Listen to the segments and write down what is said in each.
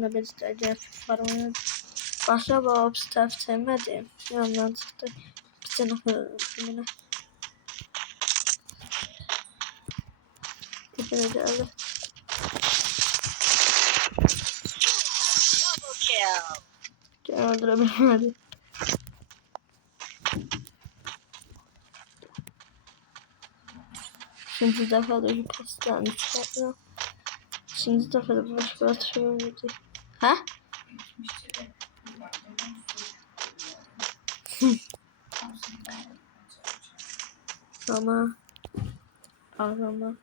bir sürece varım. Başka bir staff sevmedim. Yandan çıktı. Bir tane filmine. Tipine geldi. Öldürebilmedi. Şimdi defa da bir pastanı çıkartıyor. Şimdi defa da başka atışıyor. Ha? Ama arama.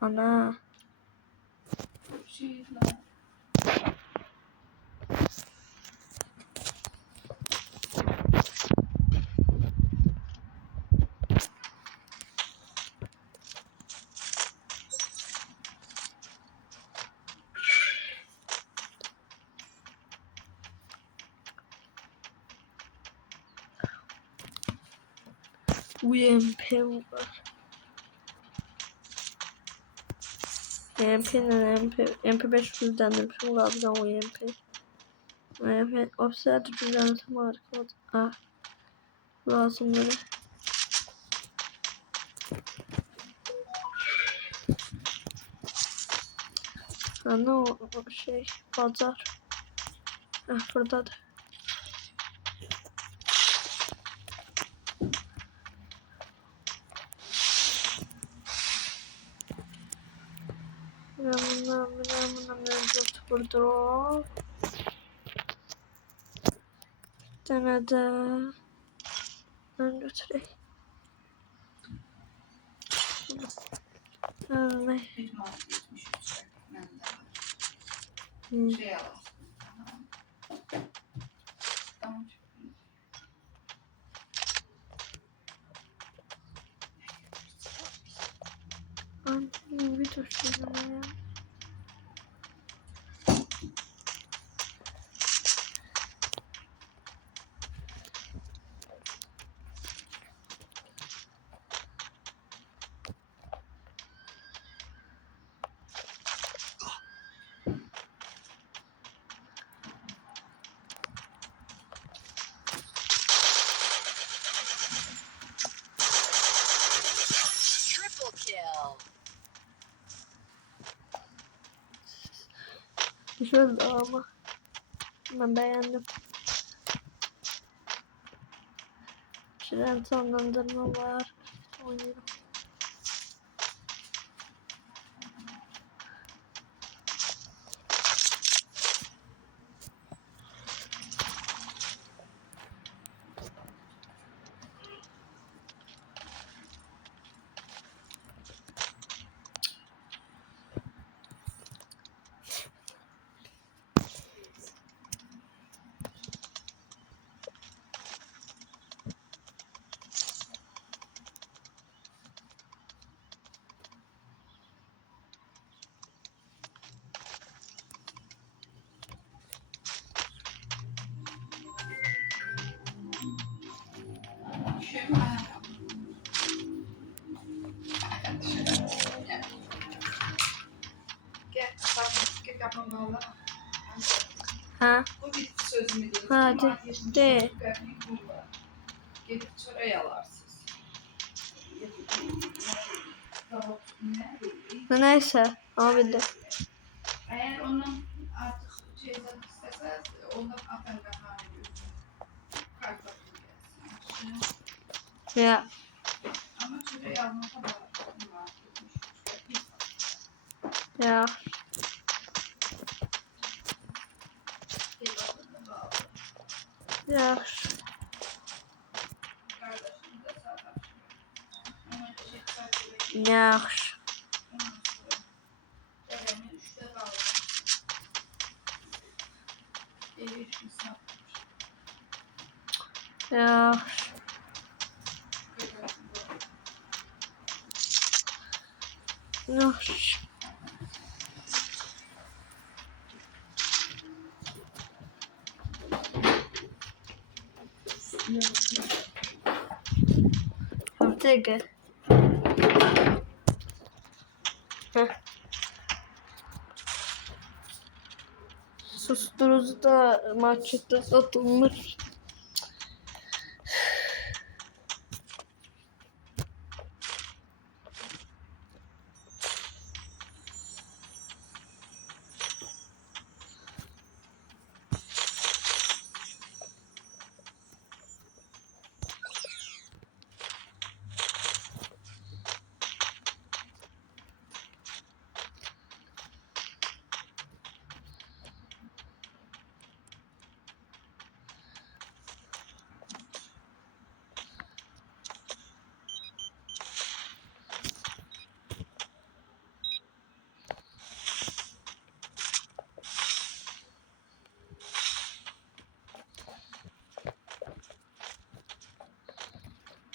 Ana. UMP var. UMP'nin MP500'den de bir şey olabilir UMP. UMP offset düzenlesi marka. Ah. Lazım böyle. Ana o şey pazar. Ah burada da. Burada. Tane de ben götüreyim. Ne? Bir düşünüyorum ya. Güzel ama ben beğendim. Tren sonlandırma var. Oynuyorum. Ha? Hadi de. Neyse abi de. Eğer onun artık şeyden istese ondan atar kahve ediyorsun. Ya. Ama şuraya almasa da Ya. Ya. Ya. Ya. Ya. Ortega. Susturucu da markette satılmış.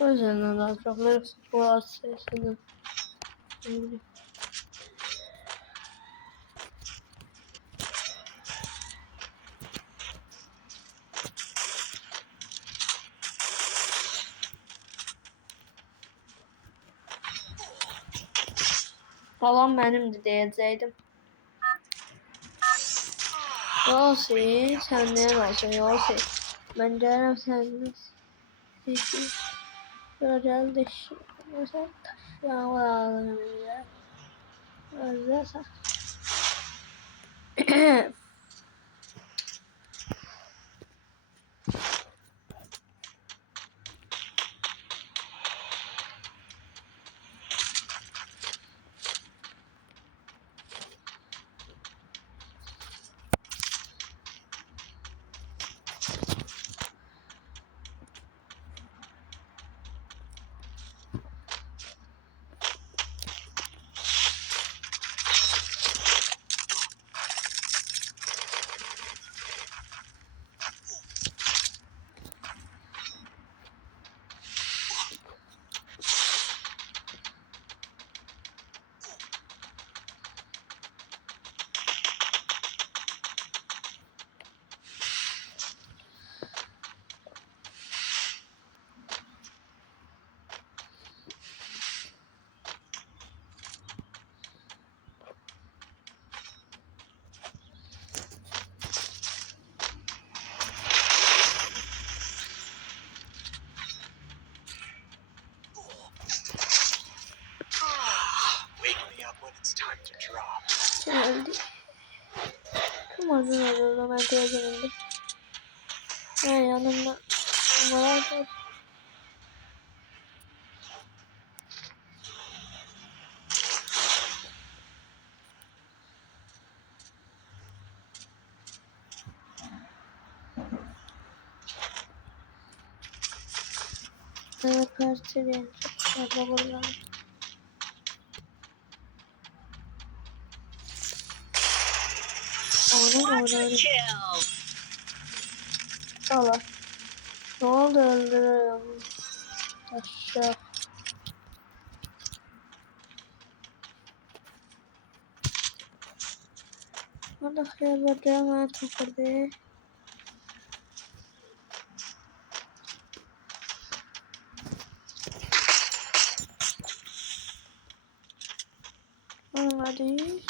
O yüzden daha çok bu az sesini. Falan benimdi diyecektim. Yossi senden olsun Yossi. Ben derim senden. Peki. Böyle de mesela taşıyama alalım ya. Öyle sak. Geldi. Kumarın arada ben koyacağım. Ha yanımda. Numara var. Parçalayın. Abla buradan. Onu. Allah. Ne oldu öldürüyorum. Aşağı. Orada kıyafetlerim var topladı. Hadi.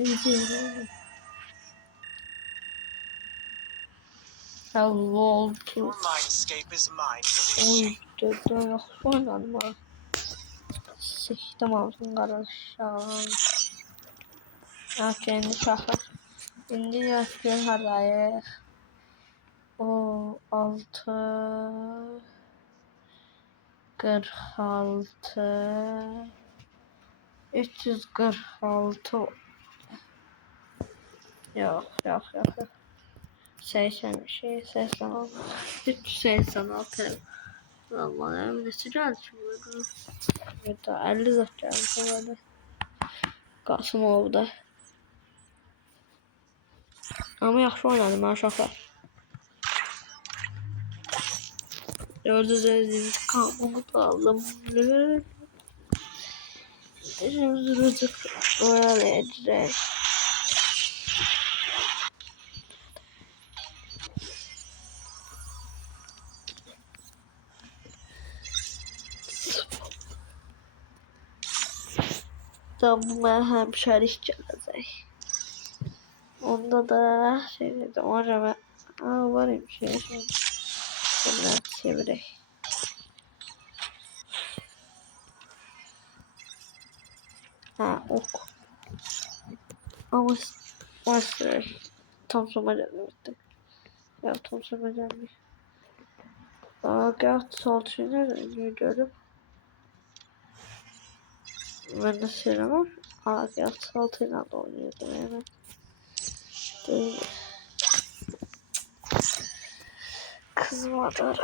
birinci yeri. Ya voltu. Oy dedi yok oynadım ha. Siktim olsun kardeşim. Ya kendi şahlar. Şimdi yaşıyor harayı. O 6 46 346 yok 80 şey 86 386 Aman emresi geldi şimdi. Evet 50 zaten böyle. Qasimovda. Ama yaxşı oynadım ben uşaqlar. Gördünüz kamını da aldım. Şimdi rızık oyalayacak. Tamam hemşerik gelecek. Onda da şey dedim acaba varım şey şimdi. Biraz çevireyim. Ha ok. Ama varsa tam sona gelmiştim. Ya tam sona gelmiş. Gel salçayı nereden görüp ben de sinema gel salçayla da oynuyordum evet. Değil. Kızmadı.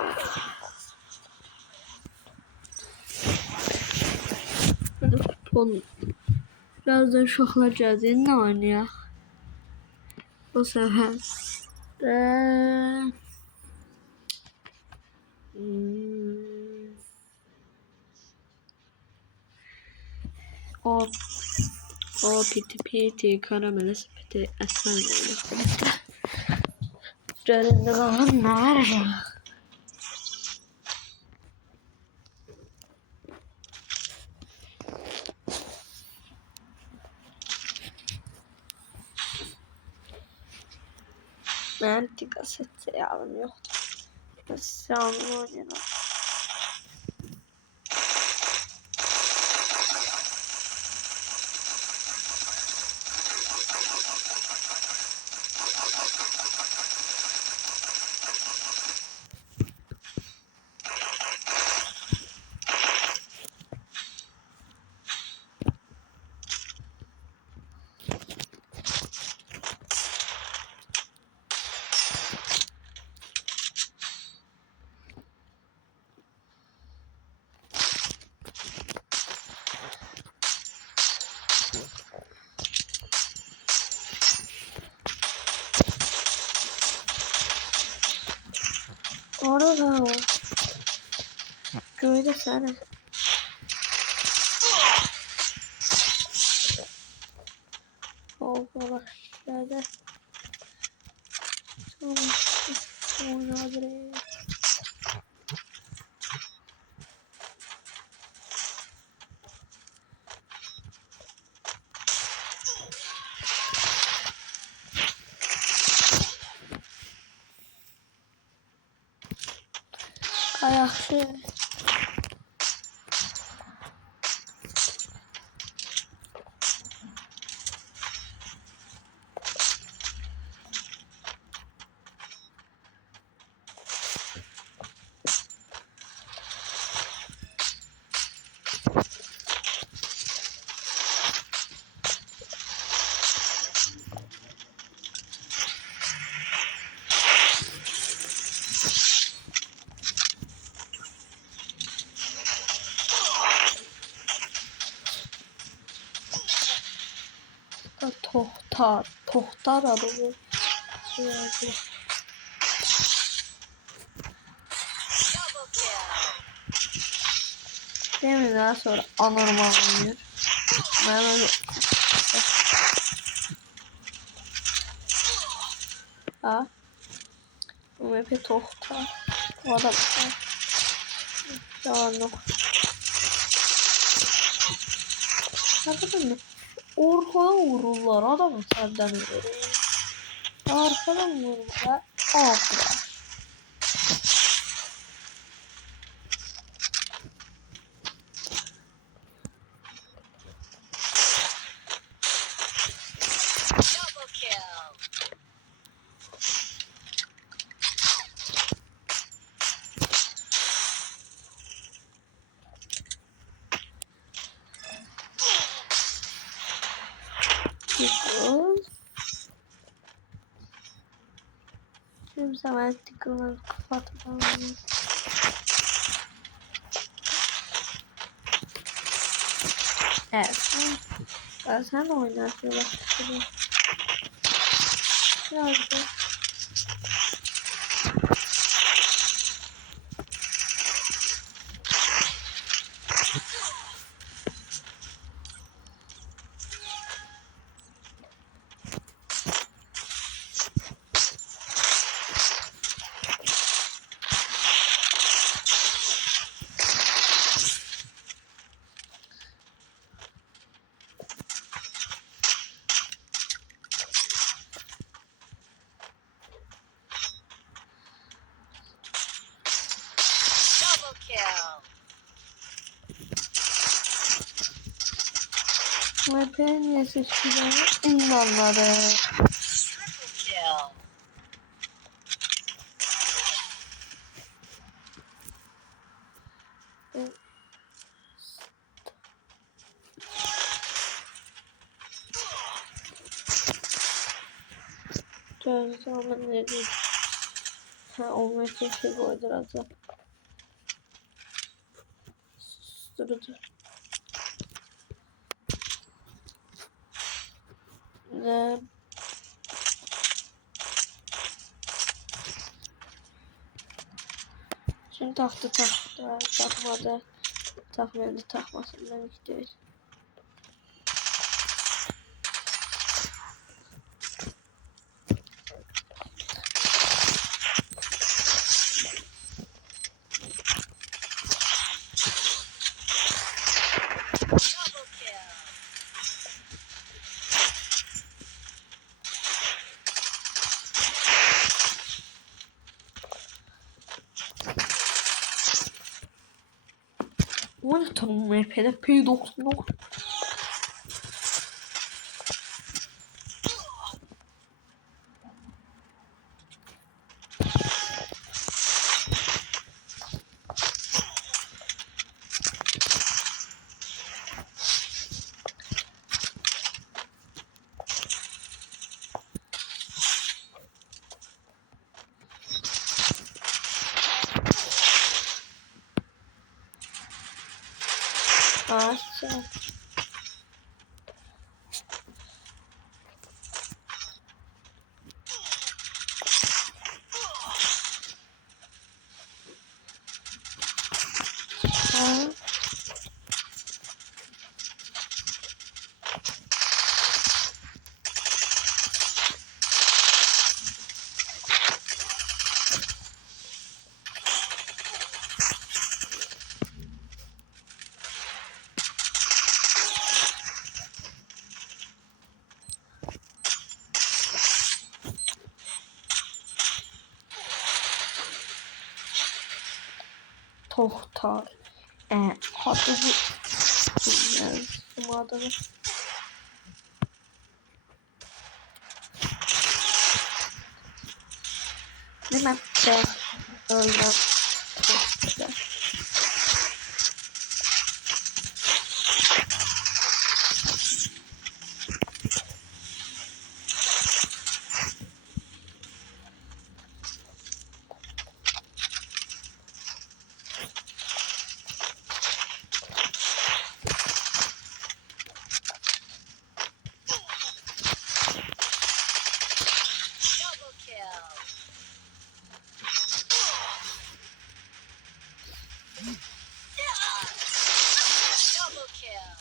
Hadi futbol. Birazdan şoklar geldi. Ne oynuyor? Bu sefer de o piti karamele sepeti esen üzerinde kalan ne var ya? Ben tika seti alım yoktu. Sağlı oynayalım. Orada o. Göğde sana. Oldu şöyle. Oynadı. Ayakçı. Tohtar adı bu. Değil mi daha sonra anormal oluyor. Ben öyle... Ha? Bu map'e tohtar. O adam yalan yok. Anladın mı? Ortadan vururlar. Adamı senden vurur. Arkadan vururlar. Ortadan. Güzel. Şimdi zaman tıkılan kafatıdan. Evet. Sen de oynarsın bak. Yazdı. MHP niye seçtiğini anlamadım. Gözde ama ne diyeyim. Ha olmak için şey koydur azı. Susturucu. Ne? Şimdi taktı takmadı. Takmadı takmasın demek değil. O ne tanım MHP'de P99. Aşağı. Ha. Tohtar. Hatta bu yazdım adını. Hemen de öyle. Çok güzel.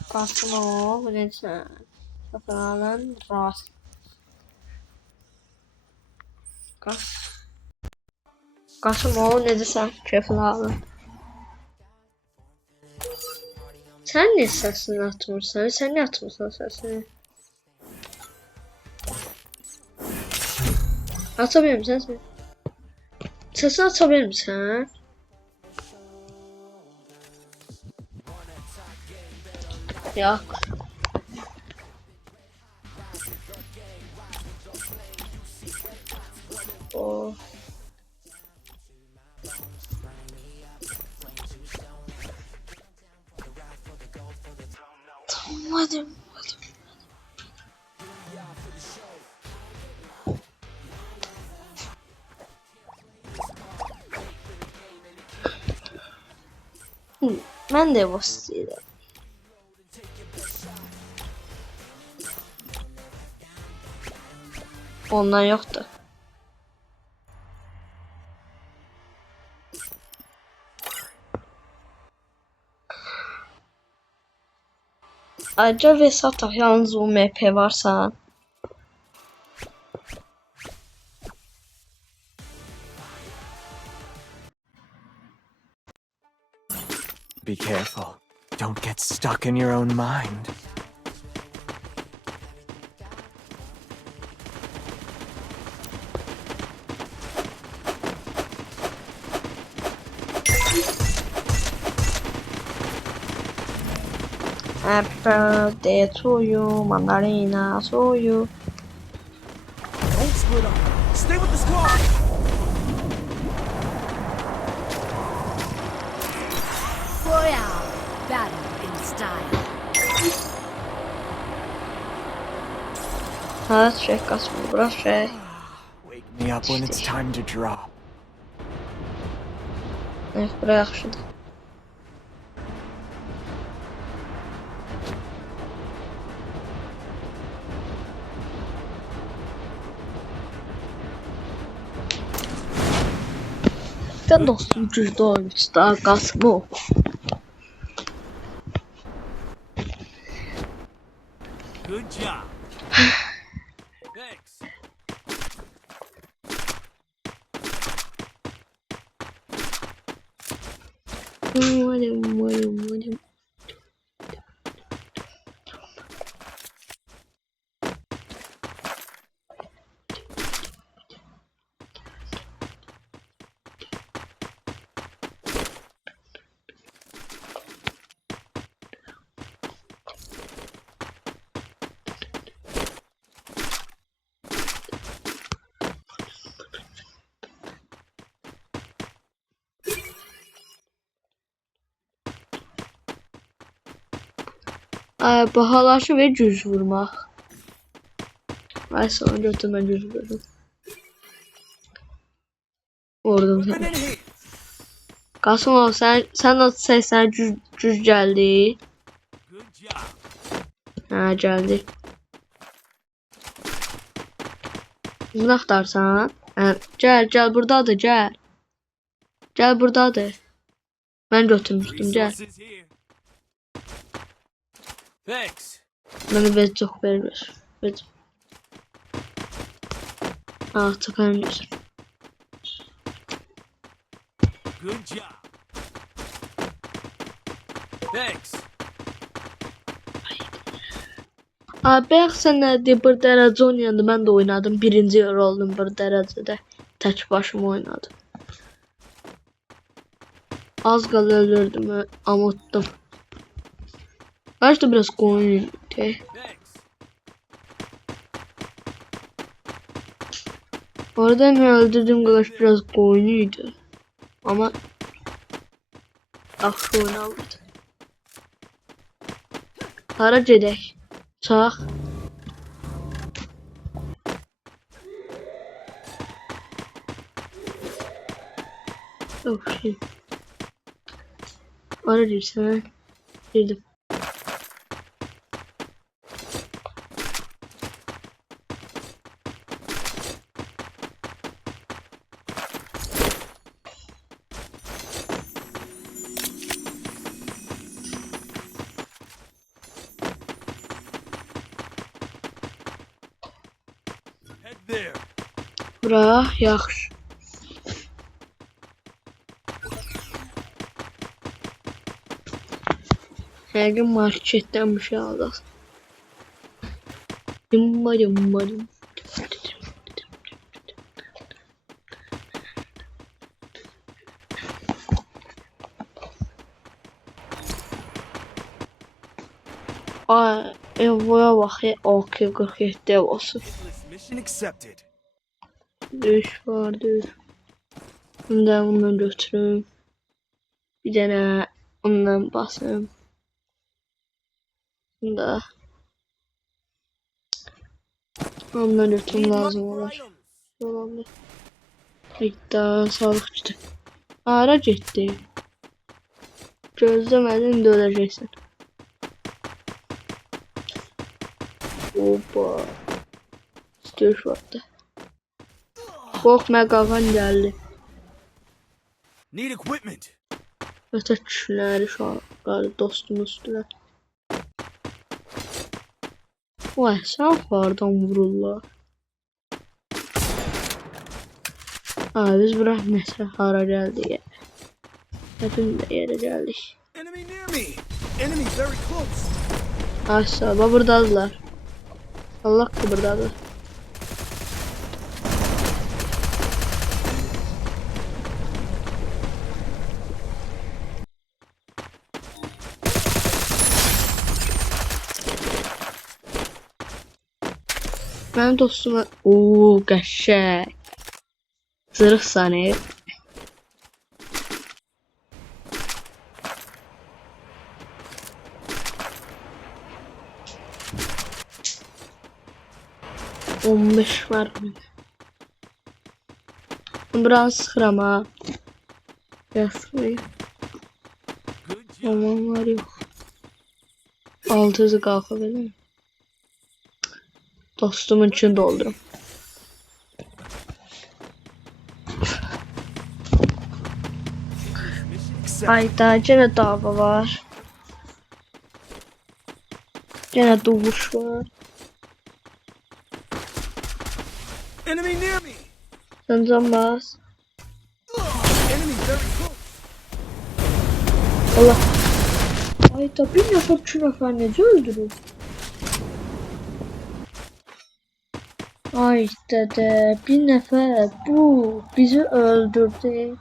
Kasmo, neyse. Kafalan rast. Kasmo ne desem kafalan. Sen ne sesini atmışsın? Sen ne atmışsın sesini? Açabilir misin sen? Sesini açabilir misin? Yok. O. Hadi. Ben de boss değilim. Ondan yoktu. Ayrıca Vesat yalnız o MP varsa. Be careful. Don't get stuck in your own mind. Happy birthday to you, Mandarina, to you. Don't split up. Stay with the squad. Royale. Battle in style. Ha şey kasmıyor, burası şey. Wake me up when it's time to drop. Evet, buraya yaxşıdır. Sen dostum cüzde olmuş daha kasma. Good job. Thanks. Umarım. Bahalaşı ve düz vurmaq. Ay sana götürmə düz vurdum. Vurdum Weapon seni. in hand. Qasımov sen o sesler düz geldi. Good job. Ha geldi. Bunu axtarsan. Ha, gel buradadır gel. Gel buradadır. Ben götürmüştüm gel. Resources here. Thanks. Bana bez çok verir. Bez. Ah tıkanıyorsun. Good job. Thanks. Abi senede bir derece oynadı. Ben de oynadım. Birinci yer oldum bir derecede. Tek başıma oynadım. Az kala ölürdüm ama unuttum. Belki biraz koyun. Thanks. Orada ne öldürdüğüm kılıç biraz koyunuydu. Ama yaxşı oynaldı. Hara gedək? Çaq. Oh shit. Hara girsən? Girdim. Head there. Bura yaxşı. Her gün marketdən bir şey alaq. Yumma. Ay, Evo'ya bak ya. AK-47 Evo'su. Mission accepted. Düş var düş. Bundan götürüm. Bir tane ondan basayım. Bunda. Ondan götürüm lazım olur. Olabilir. Hatta sağlık çıktı. Ara gitti. Gözlemedin de öleceksin. Hoppa. Dövüş vardı. Korkma kakan geldi. Need equipment. Öte kişileri şu an dostumuz diler. Vay sen hardan vururlar. Aa biz bırak mesela hara geldi ya. Hepimiz de yere geldik. Enemy near me. Enemy very close. Aşağı buradadılar. Allah kıpırdadı. Ben dostuma ooo qəşəng. Zırh sanır. On beş var mı? Biraz sıxıram ha. Yaxşı. Good job. Aman var yok. Altı hızı qalxa belə. Dostumun için doldurum. Mission accepted. Hayda gene dava var. Gene doğuş var. Enemy near me. Sen can bas. Enemy very close. Allah. Hayda bir nefer künefer nece öldürür? Ay dede bir nefer bu bizi öldürdü.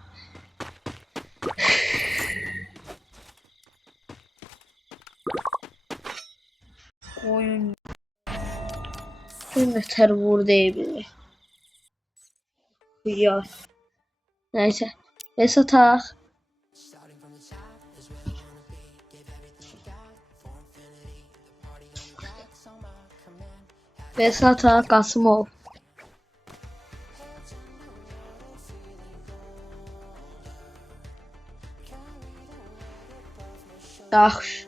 Oyun. Bir nefer vurdu bizi. Ya. Neyse. Neyse tak. Vesata Kasımov. Yaxşı.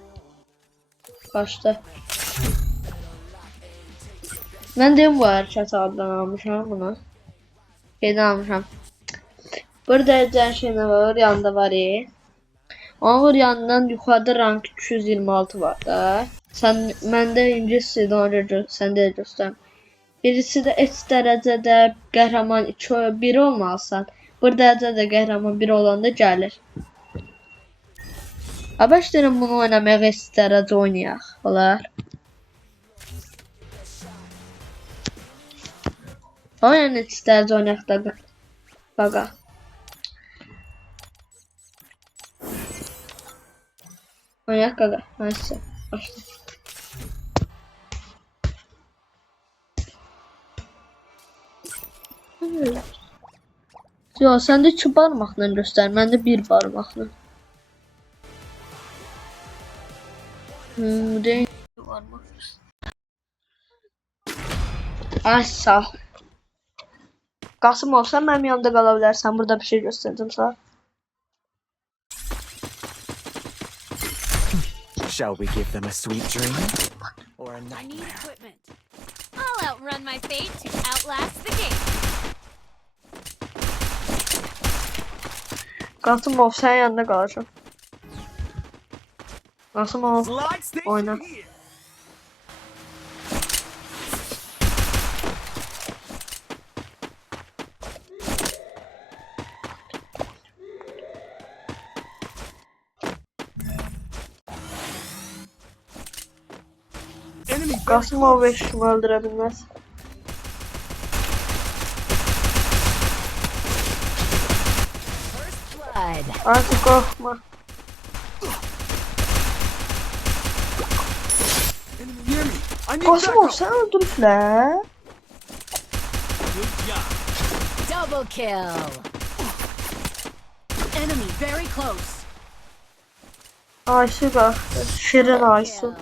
Başla. Ben de bu hərəkət adından almışam bunu. Şeydən almışam. Burada əcən şey nə var? Yanında var ya. Onun yanından yuxarıda rank 226 var da. Sen məndə İngilizcədə ona görə səndə də göstərim. Birisi də X dərəcədə qəhrəman 1 olmalısan. Bir dərəcədə qəhrəman 1 olanda gəlir. Abaş deyirəm bunu oynamaya X dərəcə oynayaq. Olar. Oyun X dərəcə oynayaq da. Baqa. Oynayaq qaqa. Neyse. Başla. Yo sende 2 parmaqla göstər, məndə 1 parmaqla. Deyil parmaq. Ay sağ ol. Qasım olsan mənim yanımda qala bilərsən. Burada bir şey göstərəcəm sağ. Shall we give them a sweet dream or a I need nightmare? equipment. I'll outrun my fate to outlast the game. Qasım ol sən yanında qalacam. Qasım ol. Slide station Oyna. here. Enemy very Qasım ol 5 kimi öldürə bilməz. Blood. Artıq qorxma. Enemy near me. I need Qasımov backup. sən öldürüblər. Good job. Double kill. Enemy very close. Aysu qalxdı. Şirin Aysu.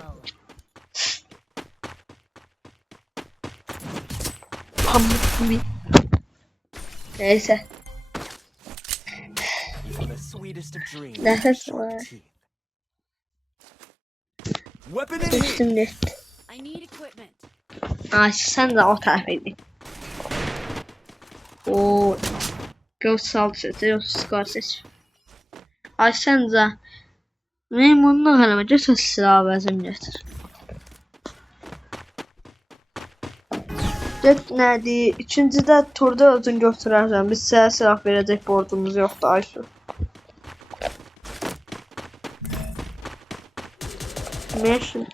Pamuk gibi. Neyse. Even the sweetest of dreams Nefes have sharp var. teeth. Weapon in hand. Üstüm lift. I need equipment. Aysu sen de o tarafa gidin. O göz sal sesi yok skor seç. Aysu sen de benim onunla kalamaca söz silah bezim getir. Dört nədir? İkincidə turda özün götürərsən. Biz sənə silah verəcək borcumuz yoxdur Aysu. Mission.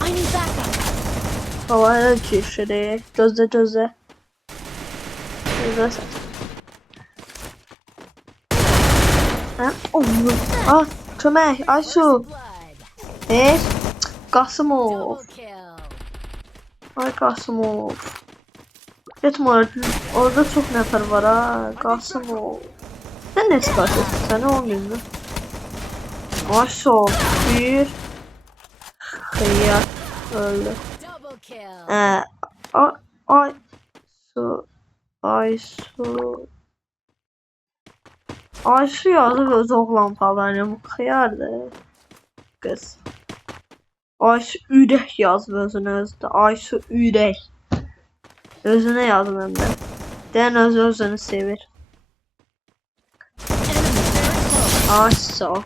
I need backup. Havaya düşürü. Gözlə gözlə. Gözlə sən. Hə? Ah, kömək. Aysu. Blood. Heç. Qasımov. Double kill. Ay Qasımov. Getmə orada çox nəfər var ha. Qasımov. Sən nə çıxartıyorsun? Səni olmuyor. Aysu. Bir. Xeyar. Öldü. Double kill. Aysu. Aysu. Aysu yazıb öz oğlan falanım. Xiyardır. Qız. Aysu ürək yazıb özünə özdə. Aysu ürək. Özünə yazıb hem de. Den özünü sevir. Aysu.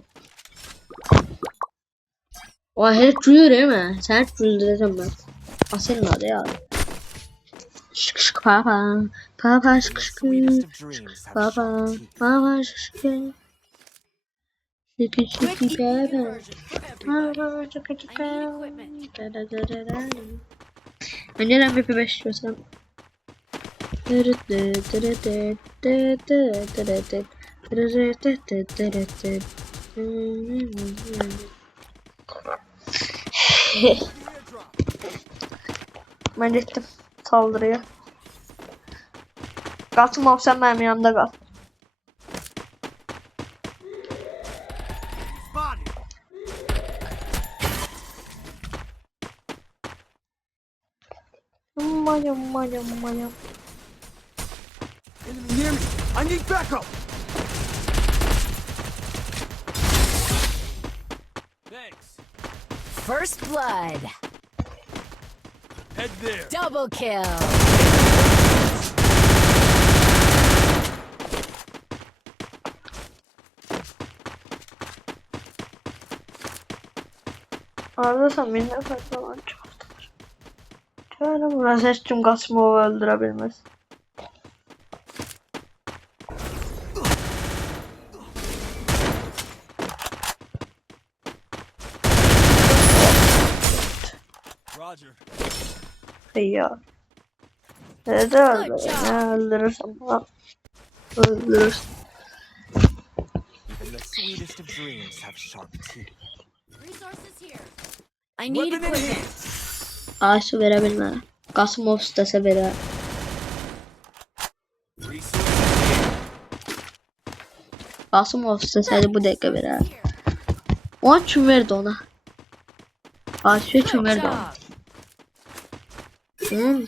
O her cüyür değil mi? Sen hiç cüyüreceğim ben. Senin adı ya. Şık şık papa. Papa şık şık. Sweetest of dreams have Papa. sharp teeth. Papa şık şık. Şık şık Quick EQ papa. conversion for everyone. I need equipment. Ben neden BP5 istiyorsam? Ben gittim saldırıya. Qasımov sen benim yanımda kal. Spotted. Mayam. Enemy near me. I need backup. Thanks. First blood. Head there. Double kill. Arada sen beni nefes falan çıkartır. Şöyle burası hiç tüm Qasimov'u öldürebilmez. Roger. Ya. Nerede öldürür? Ne öldürürsem falan. Öldürürsün. Even the sweetest of dreams have sharp teeth. Resources here. I need Weapon in hand. equipment. Aysu verebilme. Qasımov istese verer. Resources here. Qasımov isteseydi bu dakika verer. O kim verdi ona? Aysu kim Good verdi ona? job.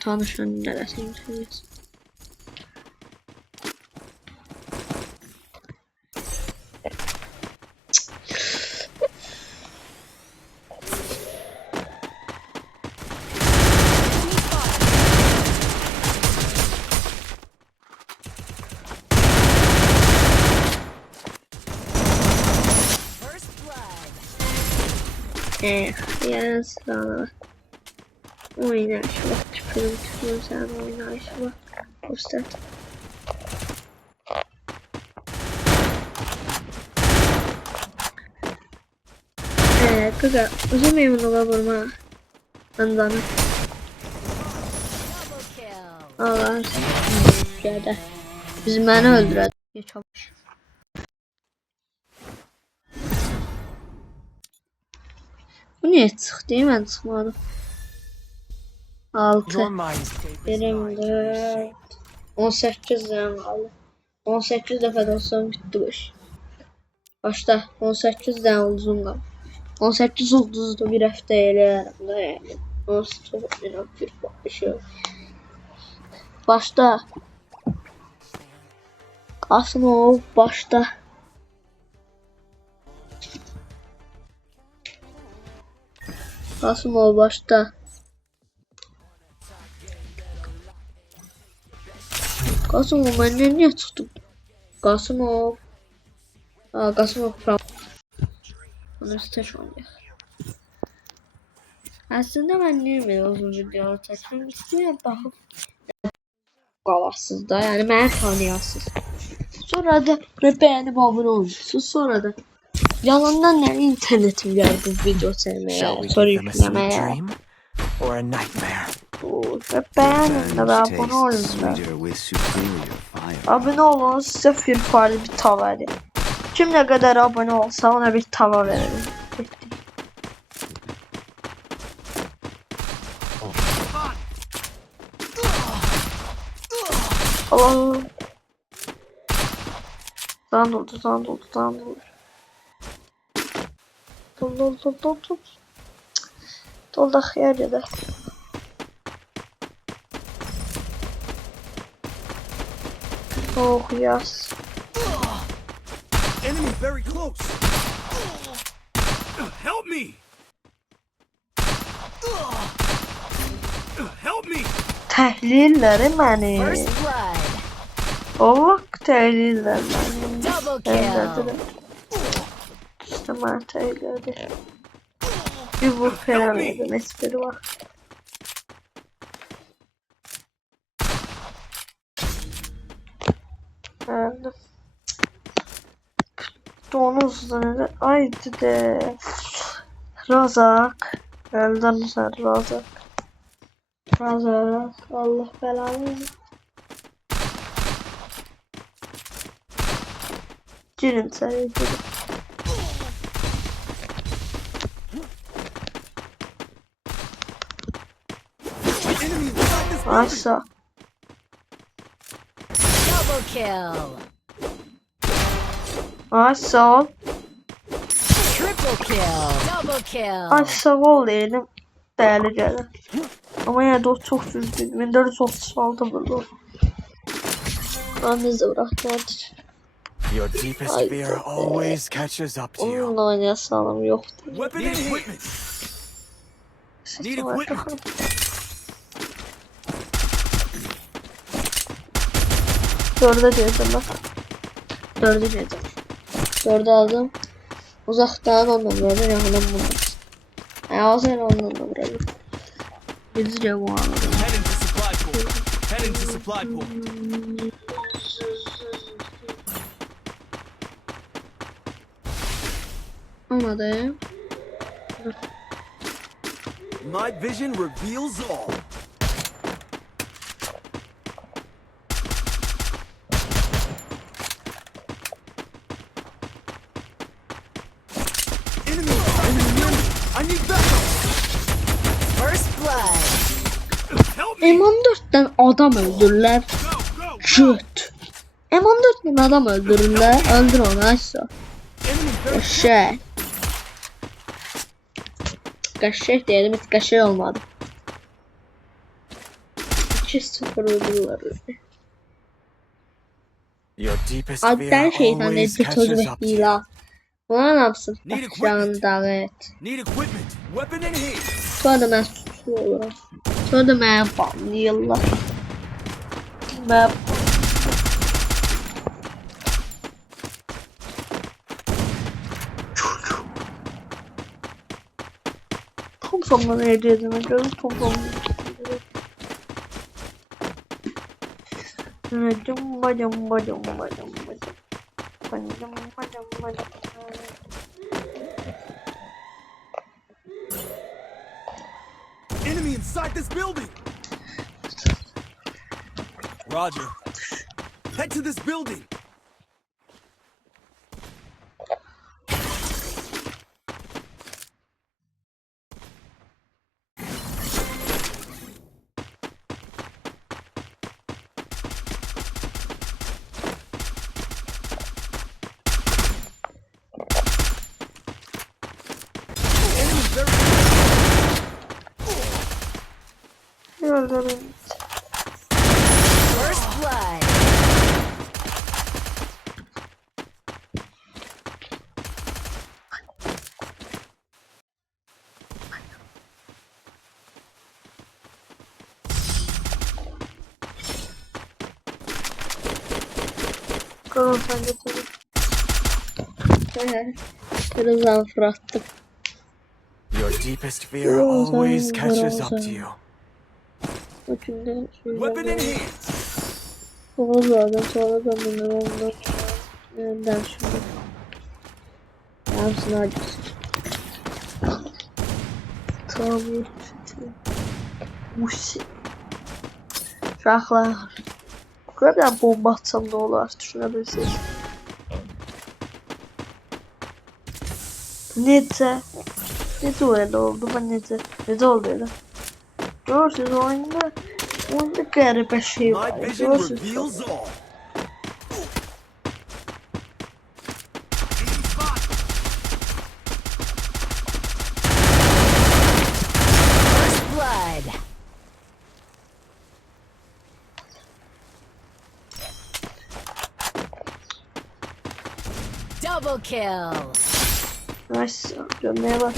Tanışın neresini söylüyorsun? First blood. Yes, oyna şu bak tüpürüm sen oyna şu bak. Poster. Kıza uzun memnun olabilirim ha. Andanı. Double kill. Allah gədə. Biz məni öldürədik. Geç olmuş. Bu niye çıxdı? Mən çıxmadım. 6. Your mindscape is Benim mine. 4. 18 zəm qaldı. 18 dəfə də olsam bitdi bu iş. Başda 18 dənə ulduzum qaldı. 18 ulduzda bir həftə eləyərəm də yəni. Onsuz çok bir bakışı. Başta. Qasımov başta. Qasımov başta. Qasımov məndən niyə çıxdın? Qasımov. Qasımov from. Onu staj oynayaq. Aslında ben niye böyle uzun videolar çekmek istiyorum bakıp qalasız da yani məni tanıyasız. Sonra da beğenip abone olmuşsunuz. Sonra da yalandan ne internetim geldi bu video Shall we çekmeye, sonra give them a sweet yüklemeye. dream or a nightmare? Beğenin de abone olun da. Abone olun size firfari bir tava verin. Kim ne kadar abone olsa ona bir tava verelim. Allah. Zan oldu. Dol. Dol da xiyar gedək. Oh yes. Enemy very close. Help me. Help me. Təhlilləri məni. First blood. Allah təhlillər məni. Double kill. İşte mən təhlillədi. Bir vur falan edin espri var. Geldim. Donuzdu ne? Haydi de. Razak. Elden sen Razak. Razak. Allah belanı. Girin sen girin. Aşağı. Double kill. Aşağı. Triple kill. Double kill. Aşağı ol diyelim. Değerli gelir. Ama yine de o çok düzgün. 1436 buldu. Annesi bırakmadır. Your deepest Ay, fear always catches up to you. Onunla oynayasalım yoktu. Weapon and equipment. Need equipment. Dörde diyeceğim bak. Dörde diyeceğim. Dörde aldım. Uzaktan ondan vuralım. Yakından vuralım. O zaman ondan da vuralım. Bizce bu anladım. Heading to supply point. Heading to supply point. Anladım. Night vision reveals all. Enemy! I need backup! First blood. Help me! M14'ten adam öldürürler. Go, go! Göt. M14'ten adam öldürürler. Öldür onu aşağı. Enemy very Kaşek. Kaşek diyelim hiç kaşek olmadı. 2-0 öldürürler. Your deepest Adden fear şeytan always dedi söz catches up to bekliyor. you. Buna ne yapsın? Need Bakacağını equipment. davet. Need equipment. Weapon in hand. Sonra da ben suçlu olurum. Sonra da beni banlıyorlar. Ben... Tom sonuna ne edeceğimi gördüm. Tom sonuna Enemy inside this building. Roger. Head to this building. Enemies very Gördüm. First blood. Tamam sen getir. Birazdan fırlattım. Your deepest fear always catches up to you. Bakın weapon in hand. sonra bunları ondan nereden şimdi. Yalnızın acısı. Tamam. Musi. Uşaqlar. Buraya bir dənə bomba atsam ne olar? Düşünebilirsiniz. Necə? Necə öyle oldu? Ben necə oldu öyle? Görürsünüz oyunda qəribə şey var. My vision Görürsünüz. reveals all. First blood. Double kill. Nice. Gömleğe bak.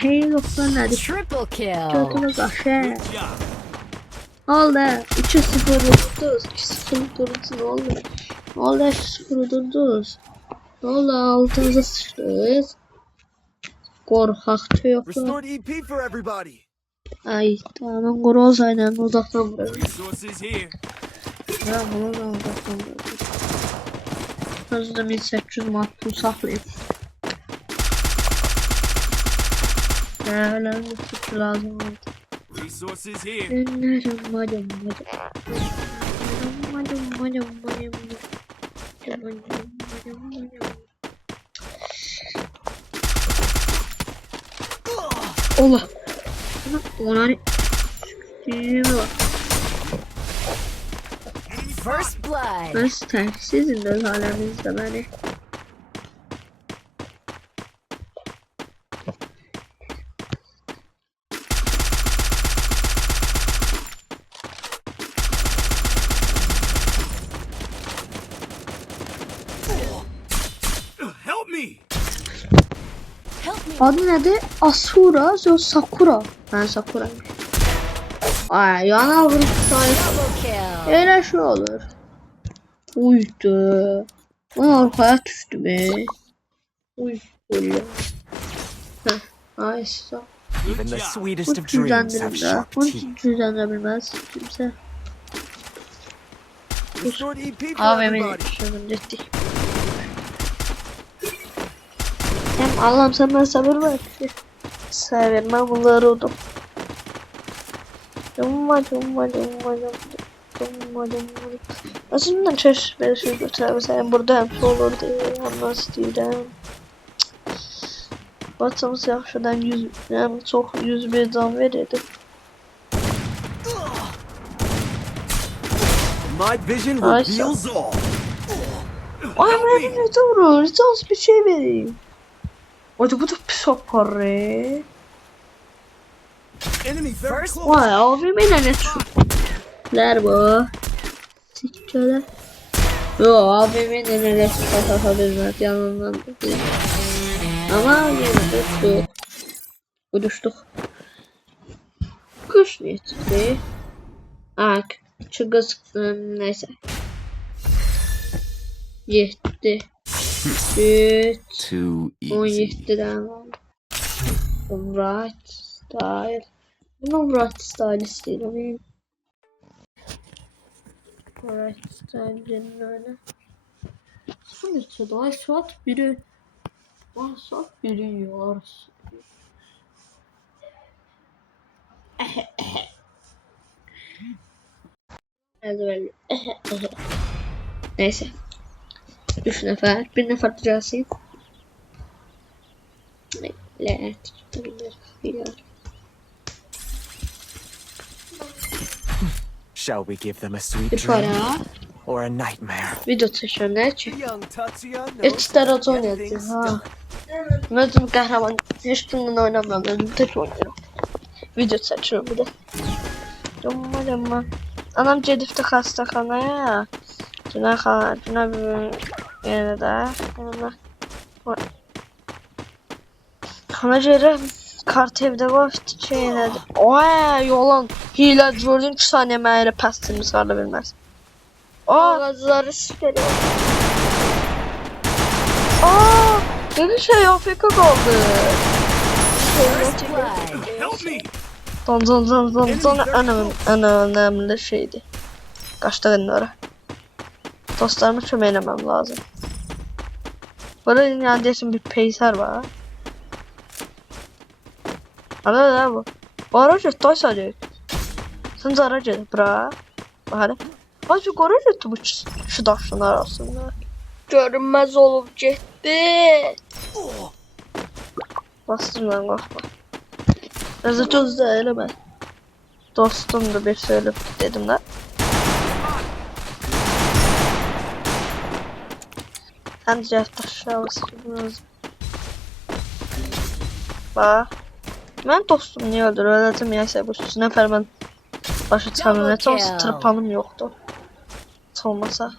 Pain yoksa nedir? Triple kill. Götüne kaşe. Good job. Oldu. 2-0 durduz. 2-0 durduz. Ne oldu? Ne oldu? 2-0 durduz. Ne oldu? Altımıza sıçrayız. Korkak yok. Restored EP for everybody. Ay tamam. Groz aynen uzaktan vuruyor. Resources here. Ben bunu da uzaktan vuruyorum. Özde 1800 makbul saklayayım. Önemli fikir lazım oldu. Resources here. Allah. Ona ne? Bak. First blood. Nasıl tersizim de halimizde beni. Help me. Help me. Adı nedir? Asura, yok Sakura. Ben Sakura'yım. Ay yana vurup sahip. Double kill. Öyle şey olur. Uydu. Ama arkaya düştü be. Uydu. Heh. Ay stop. Even the job. sweetest Bu of dreams have düzenlenir sharp Bunu teeth. hiç düzenlenebilmez kimse. Restored EP for AVM'yi everybody. düşündük. Hem Allah'ım sen bana sabır ver. Severmem bunları oldum. Cumma. Aslında çeşitli şey götürür. Sen burada hem olur diye anlasın. Batsamız yaxşıdan 100, yani çok 101 can verirdi. My vision Ay, reveals all. Ay Help ben me. ne doğru, hiç az bir şey vereyim. Hadi bu da pis aparı. Enemy very First close. Vay abime ne tutlar bu. Sikçöler. Yo abime ne tutabilir yanından değil. Ama yine düştük. Düştük. Kuş niyeti. Ak. Çıgız neyse. Yetti. 3 Too easy. 17'den var. Right style. Bunun right style istiyorum. Right style benim öyle. Sonuçta da saat biri. Saat biri yiyoruz. Eldivenli. Neyse. 3 nefer. 1 nefer düzelsin. Shall we give them a sweet Bir dream para. or a nightmare? Video çekiyor ne ki? Young Tatsuya Ekstra oynadı ha. Özüm kahraman. Hiç kimden oynamam. Özüm tek oynuyorum. Video çekiyorum bir de. Dumma. Anam Cedif'te hastahaneye ya. Cuna bir yere de. Kana göre kart evde var şeyine. Oy yolan. Hile gördüm 2 saniye mənə pəstimi sarla bilməz. Ağacları sikəlir. Dedi şey AFK kaldı. First blood. Help me! Don önemli şeydi. Kaçtığın oraya. Dostlarıma kömək eləməm lazım. Burada yani desin bir peyser var. Hala bu. Bu aracı toysa sen de aracı bırak. Hadi. Azıcık aracı bu şu daşın arasında. Görünmez olup gitti. Bastım lan korkma. Biraz çok da eleme. Dostum da bir söyleyip dedim de. Sen de aşağı basıyorsunuz. Bak. Ben dostum niye öldür? Öğretim yaysa bu sünefer ben başı çıkamam. Ne olsa tırpanım yoktu. Hiç olmasa.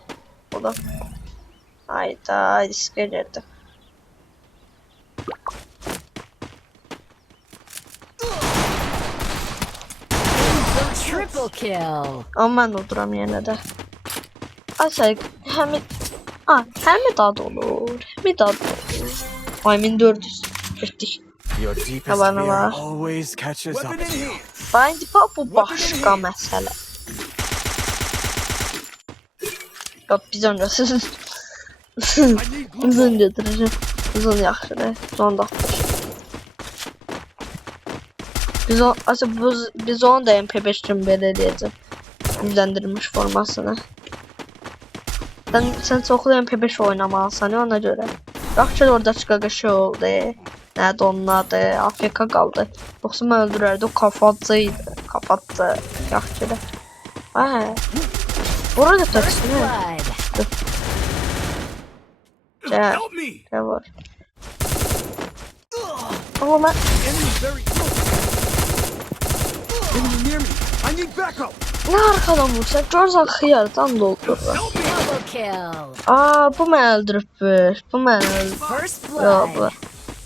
O da. Hayda riske girdi. Triple kill. Ama ben oturam yine de. Aşağı hem dadı olur. Hem dadı olur. Ay 1400. Gittik. Your deepest Bana fear var. always catches up Weapon in to you. here! Bence bu başka mesele. Yok biz öncesi. I need glue. Uzun götüreceğim. Uzun yaxşıdır. Son da. Biz onu da MP5 için belirleyeceğim. Yüzlendirilmiş formasını. Sen çoxlu MP5 oynamalısın ona göre. Yaxşı orada çıqaqa şey oldu. Nədir onun adı? AFK qaldı. Yoxsa mən öldürərdi. O kafatcıydı. Kafatdı. Yaxşıdır. Burada taksın. Blood. Gel. Help me! Gel var. Ama ben... Enemy very close! Enemy near me! I need backup! Ne arkadan vursak? Görsən xiyardan doldurur. Help me! Double kill. Bu mən öldürübmüş. Bu mən öldürüb. First Yo bu. blood.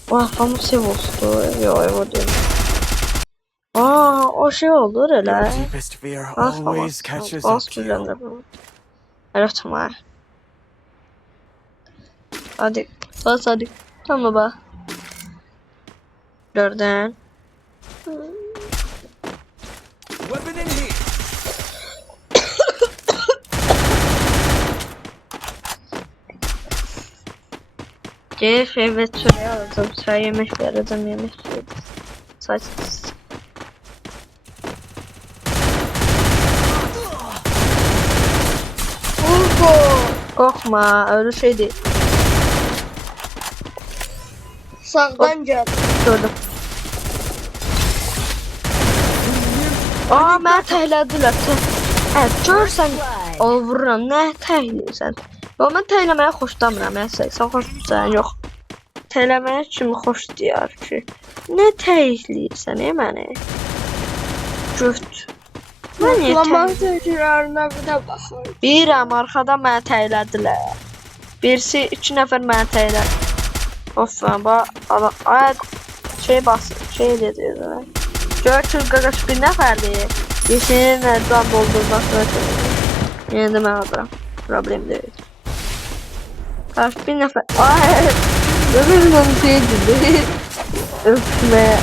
Kafamı sevuldu. Yo o değil. O şey olur Your elə. deepest fear always catches up Bas to you. güzəndə bu. Evet tamam. Hadi. Bas hadi. Tamam bak. Gördün. Weapon in here! Gel evet şuraya alacağım. Çay yemek vereceğim yemek yedim. Saçsız. Korkma öyle şey değil. Sağdan gel. Gördüm. Mən təhlədilər. Görsən o vururam. Nə təhləyirsən? Yo mən təyləməyə xoşlamıram. Sən xoşdursan yox. Təyləməyə kimi xoş deyər ki. Nə təhləyirsən məni? Göt. Mən niyə təhləyirəm? Birəm arxadan mənə təhlədilər. Birisi 2 nəfər mənə təylədi. Of bax adam şey basır. Şey dedi. Gör ki qaqaş bir nəfərdir. Yeşinin əldən doldurmaq yine de mən alıram. Problem deyil. Qarşı bir nəfər. Ömür onu şeydir. Öpmeye.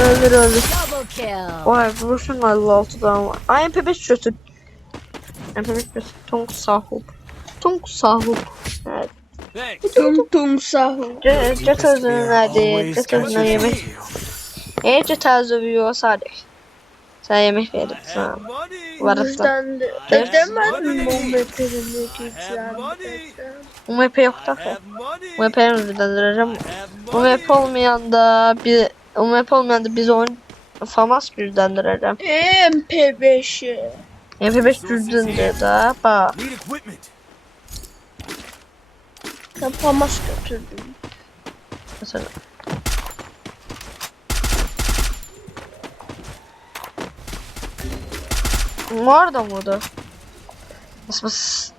Öldür. Double kill. Vuruşun 56'dan var. MP5 götür. MP5 götür. Tung sahub. Evet. Thanks! Tung sahub. Your Get deepest özünü fear nədir? always Get özünə catches up yemək. to you. Ece təzəvi yox sadece. Sən yemək I verirsən. have money. Varıqsan. Ödemedim bu metreni I have money. UMP yoxdur I axı. have money. UMP-yə ödəndirəcəm. I have UMP money. olmayanda biz oyun FAMAS gücləndirəcəm. MP5'i. MP5 gücləndir də. Bax. Need equipment. Ben famas götürdüm. Mesela. Nerede mıydı? Bas.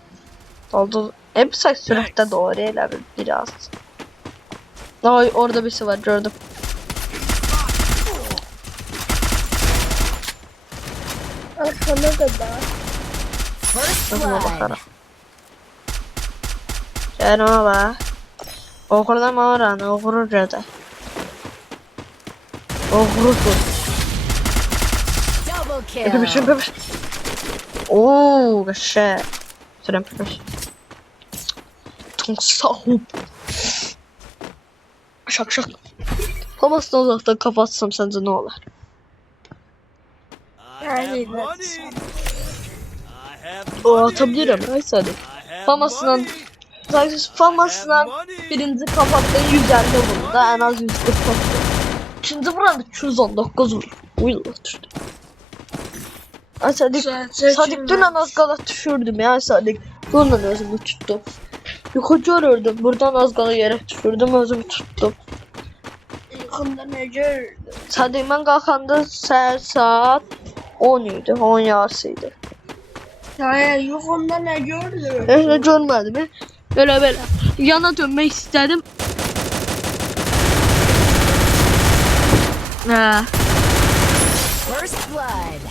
Oldu. Hep sayı sürette doğru elə biraz. Ay orada birisi var gördüm. Arkana da bak. First Ona blood. bakarım. Gel ona bak. Oğurlama oranı, oğurur da. Oğurur. Double kill. Öpüş. Oo, qəşəng. Sürəm öpüş. Sahub. Şak. Famasdan uzaqdan kafa atsam səncə nə olar? I have Yani money. sen- I have O money. atabilirim. Ay sadi. I have Famasından money. Famasından birinci kapatda 150 vurdu da en az 140 vurdu. İkinci vuranda 219 vurdu. Uyla düştü. Ay Sadik, Sadik dün en az qala düşürdüm ya Sadik. Bununla özümü tuttum. Yuxu görürdüm. Buradan az qala yerə düşürdüm, özümü tuttum. Yakında ne gördün? Sadik mən qalxanda saat 10 idi, 10 yarısı idi. Yani yakında ne gördün? Heç nə görmədim. Belə. Yana dönmək istədim. Hə. First blood.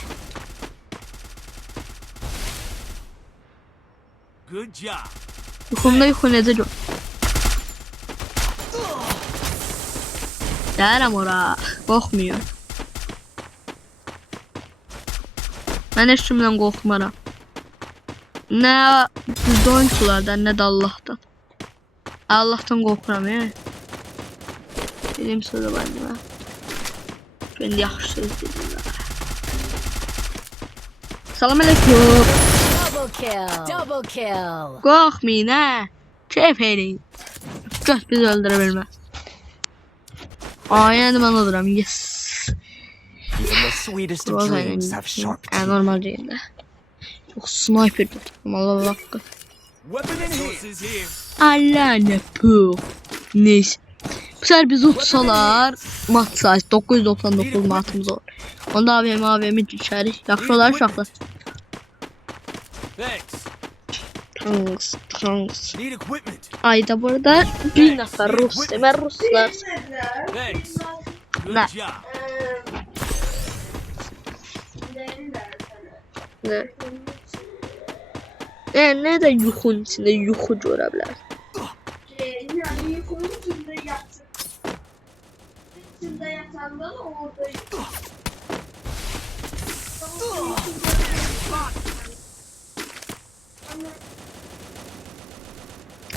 Good job. Yuxu necə gör. Gələm ora. Qorxmuyor. Mən heç kimdən qorxmaram. Nə bizdə oyunçulardan, nə də Allahdan. Allahdan qorxuram, Dedim sözə bayım, Ben yaxşı söz dedim. Salam aleyküm. Double kill. Double kill. Qorxmayın, Keyf eləyin. Göz bizi öldürə bilməz. Yəni mən oluram, yes. Even the sweetest of dreams have sharp teeth. Normal değil de. Çok sniper tuttum, Allah hakkı. Weapon in here. Here. Allah ne bu. Neyse. Bu sefer bizi tutsalar mat sayısı 999 matımız olur. Onda AVM içeri. Yaxşı olar uşaqlar. Tanks. Need equipment. Ayda burada bir nəfər Rus. Demək Ruslar. Thanks. Good Nah. job. Ne? Ne de yuxun içində yuxu görə bilər. Yani yakında içinde yattı. İçinde yatanda da orada.